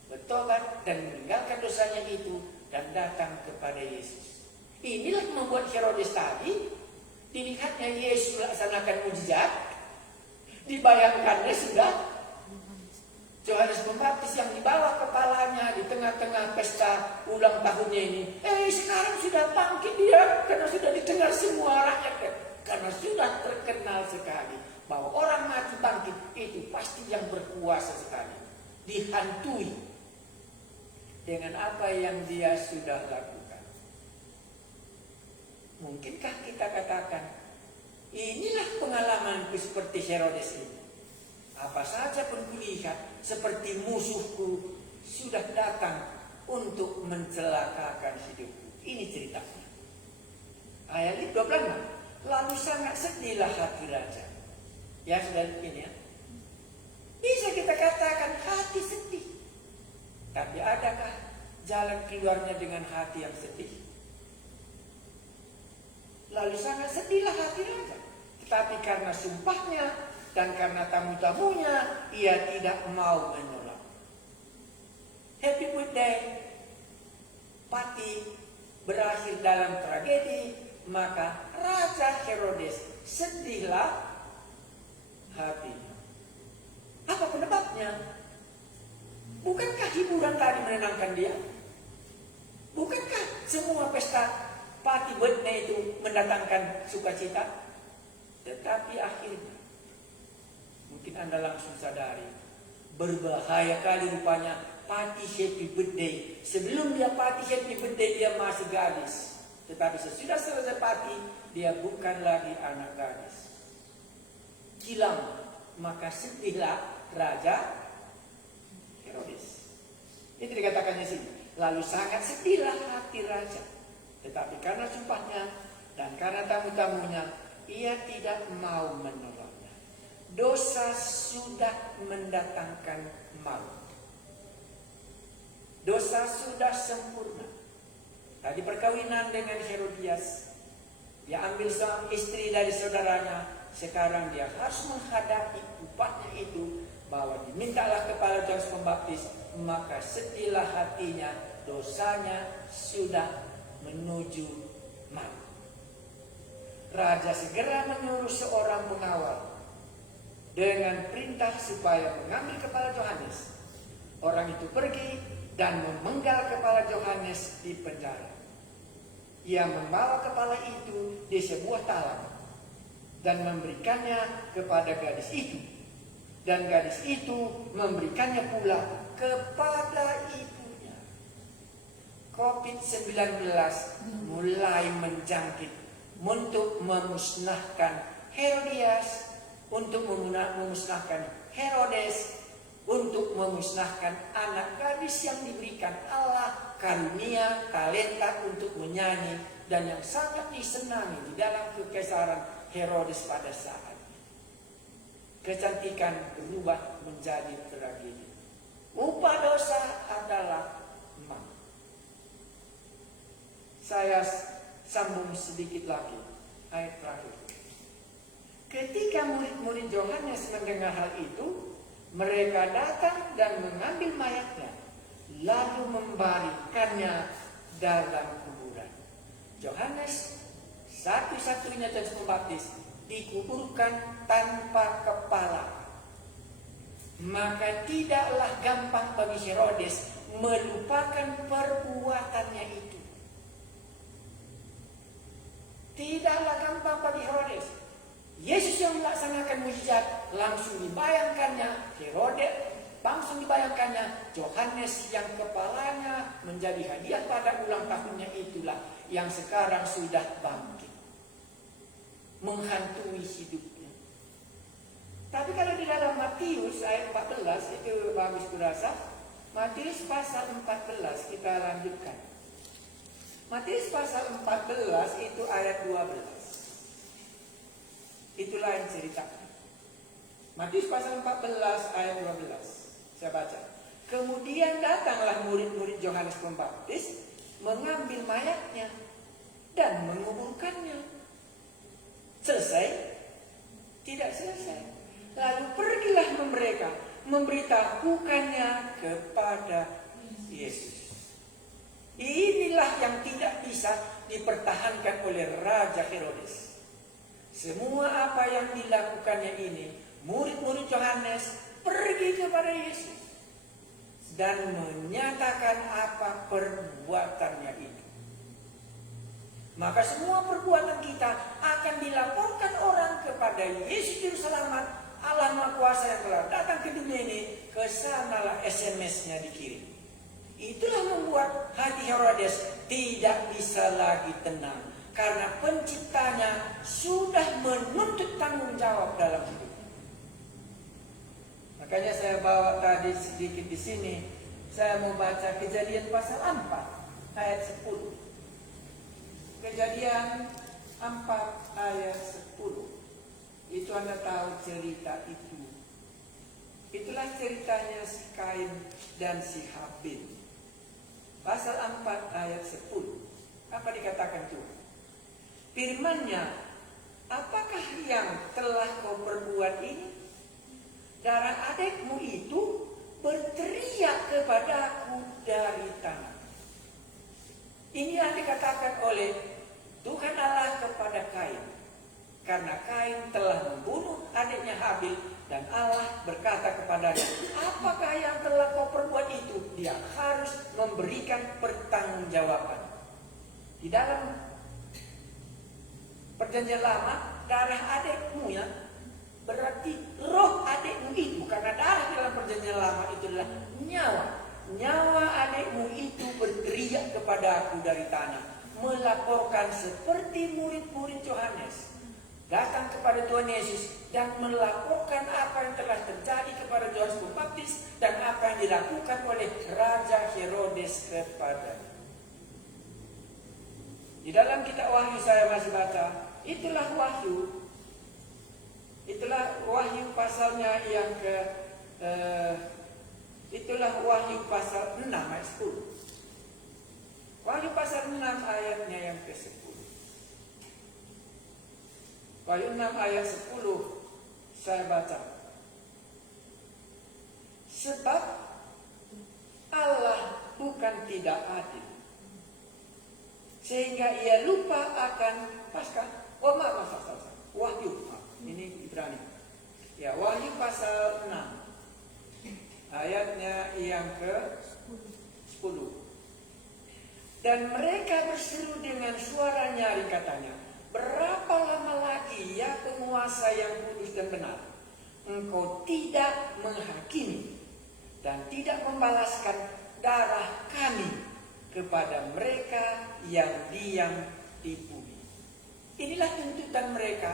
bertobat dan meninggalkan dosanya itu dan datang kepada Yesus. Inilah yang membuat Herodes tadi dilihatnya Yesus laksanakan mujizat, dibayangkannya sudah Yohanes Pembaptis yang dibawa kepalanya di tengah-tengah pesta ulang tahunnya ini. Sekarang sudah bangkit dia karena sudah didengar semua rakyat, karena sudah terkenal sekali bahwa orang mati bangkit itu pasti yang berkuasa sekali. Dihantui dengan apa yang dia sudah lakukan. Mungkinkah kita katakan, inilah pengalamanku seperti Herodes ini. Apa saja pun kulihat seperti musuhku sudah datang untuk mencelakakan hidupku. Ini ceritanya. Ayat 26. Lalu sangat sedihlah hati raja. Ya sudah begini ya. Bisa kita katakan hati sedih. Tapi adakah jalan keluarnya dengan hati yang sedih? Lalu sangat sedihlah hati raja. Tetapi karena sumpahnya dan karena tamu-tamunya, ia tidak mau menolak. Happy birthday. Pati berakhir dalam tragedi, maka Raja Herodes sedihlah hatinya. Apa penyebabnya? Bukankah hiburan tadi menenangkan dia? Bukankah semua pesta pati birthday itu mendatangkan sukacita? Tetapi akhirnya, mungkin Anda langsung sadari, berbahaya kali rupanya pati happy birthday. Sebelum dia pati happy birthday dia masih gadis. Tetapi sesudah selesai pati, dia bukan lagi anak gadis. Hilang, maka sedihlah Raja Herodes. Itu dikatakannya sini. Lalu sangat sedihlah hati raja. Tetapi karena sumpahnya dan karena tamu-tamunya, ia tidak mau menolongnya. Dosa sudah mendatangkan maut. Dosa sudah sempurna. Tadi perkawinan dengan Herodias, dia ambil seorang istri dari saudaranya. Sekarang dia harus menghadapi upahnya itu, bahwa dimintalah kepala Yohanes Pembaptis, maka sedihlah hatinya, dosanya sudah menuju maut. Raja segera menyuruh seorang pengawal dengan perintah supaya mengambil kepala Yohanes. Orang itu pergi dan memenggal kepala Yohanes di penjara. Ia membawa kepala itu di sebuah talang dan memberikannya kepada gadis itu. Dan gadis itu memberikannya pula kepada ibunya. COVID-19 mulai menjangkit untuk memusnahkan Herodias, untuk memusnahkan Herodes, untuk memusnahkan anak gadis yang diberikan Allah karunia talenta untuk menyanyi dan yang sangat disenangi di dalam kekaisaran Herodes pada saat itu. Kecantikan berubah menjadi tragedi. Upah dosa adalah maut. Saya sambung sedikit lagi ayat terakhir. Ketika murid-murid Yohanes mendengar hal itu, mereka datang dan mengambil mayatnya, lalu membaringkannya dalam kuburan. Yohanes, satu-satunya Yohanes Pembaptis, dikuburkan tanpa kepala. Maka tidaklah gampang bagi Herodes melupakan perbuatannya itu. Tidaklah gampang bagi Herodes. Yesus yang melaksanakan mujizat langsung dibayangkannya, Herodes langsung dibayangkannya, Yohanes yang kepalanya menjadi hadiah pada ulang tahunnya itulah yang sekarang sudah bangkit, menghantui hidupnya. Tapi kalau di dalam Matius ayat 14 itu bagus kurasa. Matius pasal 14 kita lanjutkan. Matius pasal 14 itu ayat 12. Itu lain ceritanya. Matius pasal 14 ayat 12. Saya baca. Kemudian datanglah murid-murid Yohanes Pembaptis mengambil mayatnya dan menguburkannya. Selesai? Tidak selesai. Lalu pergi pergilah mereka memberitahukannya kepada Yesus. Inilah yang tidak bisa dipertahankan oleh Raja Herodes. Semua apa yang dilakukannya ini, murid-murid Yohanes pergi kepada Yesus dan menyatakan apa perbuatannya itu. Maka semua perbuatan kita akan dilaporkan orang kepada Yesus Juru Selamat, Allah Maha Kuasa yang telah datang ke dunia ini. Kesanalah SMS-nya dikirim. Itulah membuat hati Herodes tidak bisa lagi tenang, karena penciptanya sudah menuntut tanggung jawab dalam hidupnya. Makanya saya bawa tadi sedikit di sini. Saya mau baca Kejadian pasal 4 ayat 10. Kejadian 4 ayat 10. Itu Anda tahu cerita itu. Itulah ceritanya si Kain dan si Habil. Pasal 4 ayat 10. Apa dikatakan Tuhan? Firman-Nya, apakah yang telah kau perbuat ini? Darah adikmu itu berteriak kepadaku dari tanah. Ini yang dikatakan oleh Tuhan Allah kepada Kain. Karena Kain telah membunuh adiknya Habil, dan Allah berkata kepadanya, apakah yang telah kau perbuat itu? Dia harus memberikan pertanggungjawaban. Di dalam Perjanjian Lama, darah adikmu ya, berarti roh adikmu itu, karena darah dalam Perjanjian Lama itu adalah nyawa. Nyawa adikmu itu berteriak kepada aku dari tanah, melaporkan seperti murid-murid Yohanes datang kepada Tuhan Yesus dan melaporkan apa yang telah terjadi kepada Yohanes Pembaptis dan apa yang dilakukan oleh Raja Herodes kepadanya. Di dalam kitab Wahyu saya masih baca, itulah Wahyu pasalnya yang itulah Wahyu pasal 6 ayat 10. Wahyu pasal 6 ayatnya yang ke-10. Wahyu 6 ayat 10 saya baca. Sebab Allah bukan tidak adil, sehingga ia lupa akan Paskah. Wahyu. Ini Ibrani. Ya, Wahyu pasal 6. Ayatnya yang ke-10. Dan mereka berseru dengan suara nyaring katanya, berapa lama lagi ya penguasa yang kudus dan benar, engkau tidak menghakimi dan tidak membalaskan darah kami kepada mereka yang diam di bumi. Inilah tuntutan mereka,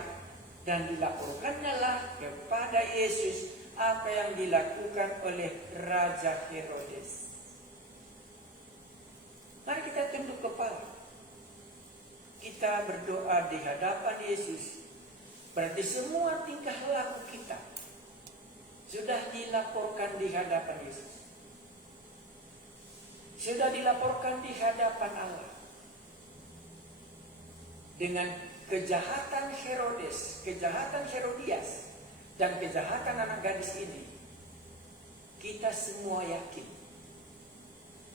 dan dilaporkannya lah kepada Yesus apa yang dilakukan oleh Raja Herodes. Mari kita tunduk kepala. Kita berdoa di hadapan Yesus. Berarti semua tingkah laku kita sudah dilaporkan di hadapan Yesus. Sudah dilaporkan di hadapan Allah. Dengan kejahatan Herodes, kejahatan Herodias, dan kejahatan anak gadis ini, kita semua yakin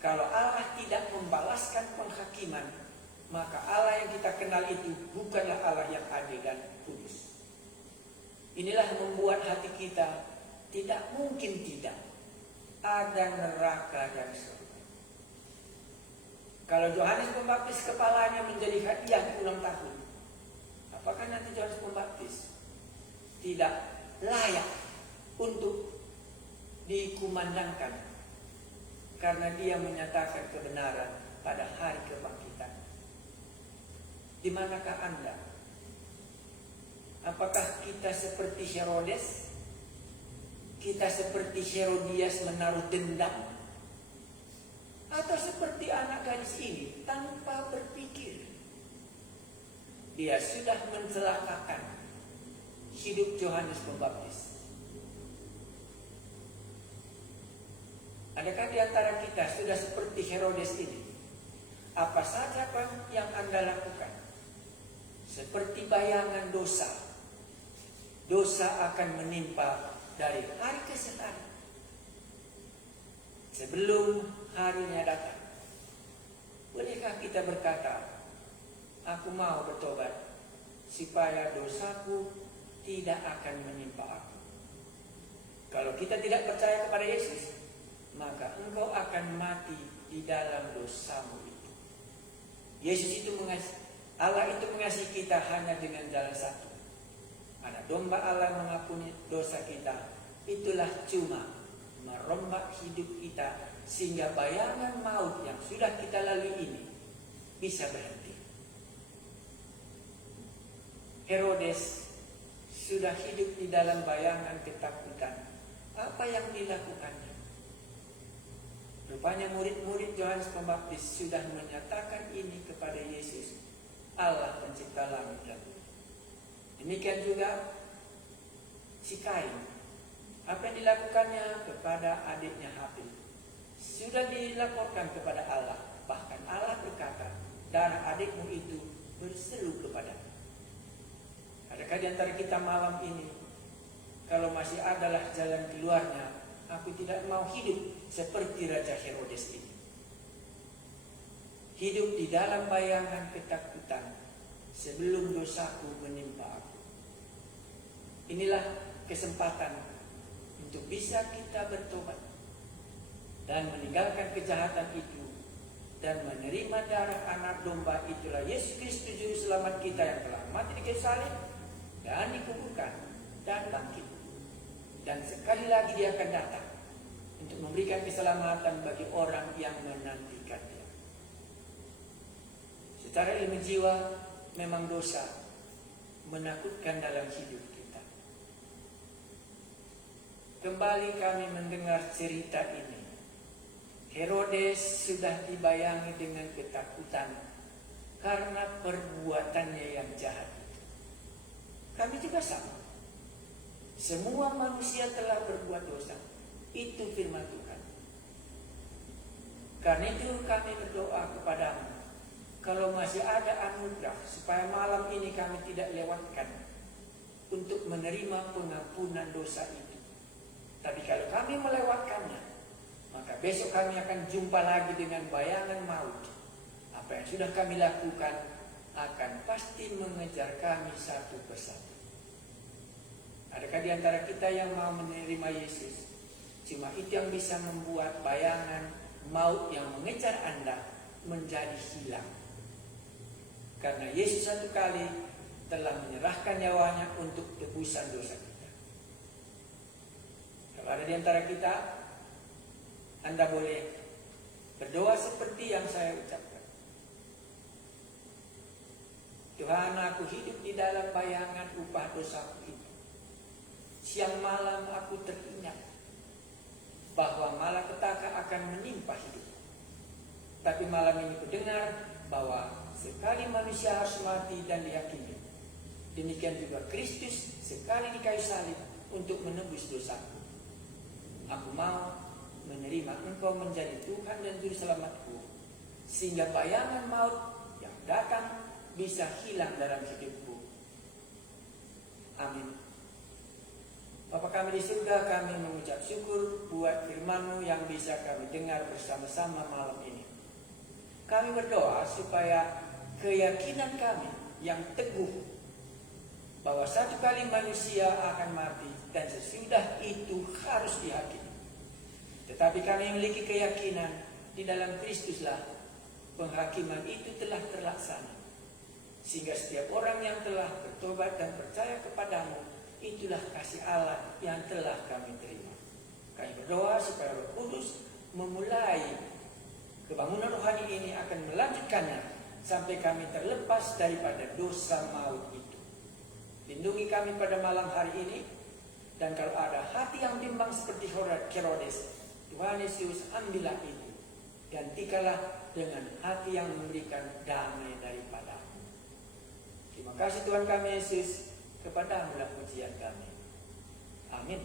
kalau Allah tidak membalaskan penghakiman, maka Allah yang kita kenal itu bukanlah Allah yang adil dan kudus. Inilah membuat hati kita tidak mungkin tidak ada neraka dan surga. Kalau Yohanes Pembaptis kepalanya menjadi hadiah ulang tahun, apakah nanti Yohanes Pembaptis tidak layak untuk dikumandangkan karena dia menyatakan kebenaran pada hari kebangkitan? Di manakah Anda? Apakah kita seperti Herodes? Kita seperti Herodias menaruh dendam? Atau seperti anak gadis ini tanpa berpikir, dia sudah mencelakakan hidup Yohanes Pembaptis? Adakah di antara kita sudah seperti Herodes ini? Apa saja yang Anda lakukan, seperti bayangan dosa, dosa akan menimpa dari hari ke hari. Sebelum harinya datang, bolehkah kita berkata, aku mau bertobat supaya dosaku tidak akan menimpa aku. Kalau kita tidak percaya kepada Yesus, maka engkau akan mati di dalam dosamu itu. Yesus itu Allah itu mengasihi kita hanya dengan jalan satu. Anak domba Allah mengampuni dosa kita. Itulah cuma merombak hidup kita sehingga bayangan maut yang sudah kita lalui ini bisa berhenti. Herodes sudah hidup di dalam bayangan ketakutan. Apa yang dilakukannya? Rupanya murid-murid Yohanes Pembaptis sudah menyatakan ini kepada Yesus, Allah pencipta langit dan bumi. Demikian juga si Kain. Apa yang dilakukannya kepada adiknya Habil sudah dilaporkan kepada Allah. Bahkan Allah berkata, darah adikmu itu berseru kepadamu. Adakah di antara kita malam ini, kalau masih adalah jalan keluarnya, aku tidak mau hidup seperti Raja Herodes ini. Hidup di dalam bayangan ketakutan sebelum dosaku menimpa aku. Inilah kesempatan untuk bisa kita bertobat dan meninggalkan kejahatan itu dan menerima darah anak domba. Itulah Yesus Kristus juru selamat kita yang telah mati di kayu salib dan dikuburkan dan bangkit, dan sekali lagi dia akan datang untuk memberikan keselamatan bagi orang yang menantikannya. Secara ilmu jiwa memang dosa menakutkan dalam hidup kita. Kembali kami mendengar cerita ini. Herodes sudah dibayangi dengan ketakutan karena perbuatannya yang jahat itu. Kami juga sama. Semua manusia telah berbuat dosa. Itu firman Tuhan. Karena itu kami berdoa kepadamu, kalau masih ada anugerah supaya malam ini kami tidak lewatkan untuk menerima pengampunan dosa itu. Tapi kalau kami melewatkannya, maka besok kami akan jumpa lagi dengan bayangan maut. Apa yang sudah kami lakukan akan pasti mengejar kami satu persatu. Adakah di antara kita yang mau menerima Yesus? Cuma itu yang bisa membuat bayangan maut yang mengejar Anda menjadi hilang. Karena Yesus satu kali telah menyerahkan nyawanya untuk tebusan dosa kita. Kalau ada di antara kita, Anda boleh berdoa seperti yang saya ucapkan. Tuhan, aku hidup di dalam bayangan upah dosaku itu. Siang malam aku teringat bahwa malapetaka akan menimpa hidup. Tapi malam ini ku dengar bahwa sekali manusia harus mati dan diyakini, demikian juga Kristus sekali di kayu salib untuk menebus dosaku. Aku mau menerima Engkau menjadi Tuhan dan Juru Selamatku, sehingga bayangan maut yang datang bisa hilang dalam hidupku. Amin. Bapa kami di surga, kami mengucap syukur buat firman-Mu yang bisa kami dengar bersama-sama malam ini. Kami berdoa supaya keyakinan kami yang teguh bahwa satu kali manusia akan mati dan sesudah itu harus diyakini. Tetapi kami memiliki keyakinan di dalam Kristuslah penghakiman itu telah terlaksana. Sehingga setiap orang yang telah bertobat dan percaya kepadamu, itulah kasih Allah yang telah kami terima. Kami berdoa supaya Roh Kudus memulai kebangunan rohani ini akan melanjutkannya sampai kami terlepas daripada dosa maut itu. Lindungi kami pada malam hari ini, dan kalau ada hati yang bimbang seperti Herodes, Tuhan Yesus ambillah itu, gantikanlah dengan hati yang memberikan damai daripada-Mu. Terima kasih Tuhan kami Yesus, kepada-Mu lah pujian kami. Amin.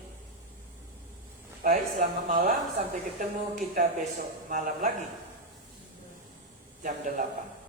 Baik, selamat malam, sampai ketemu kita besok malam lagi jam 8.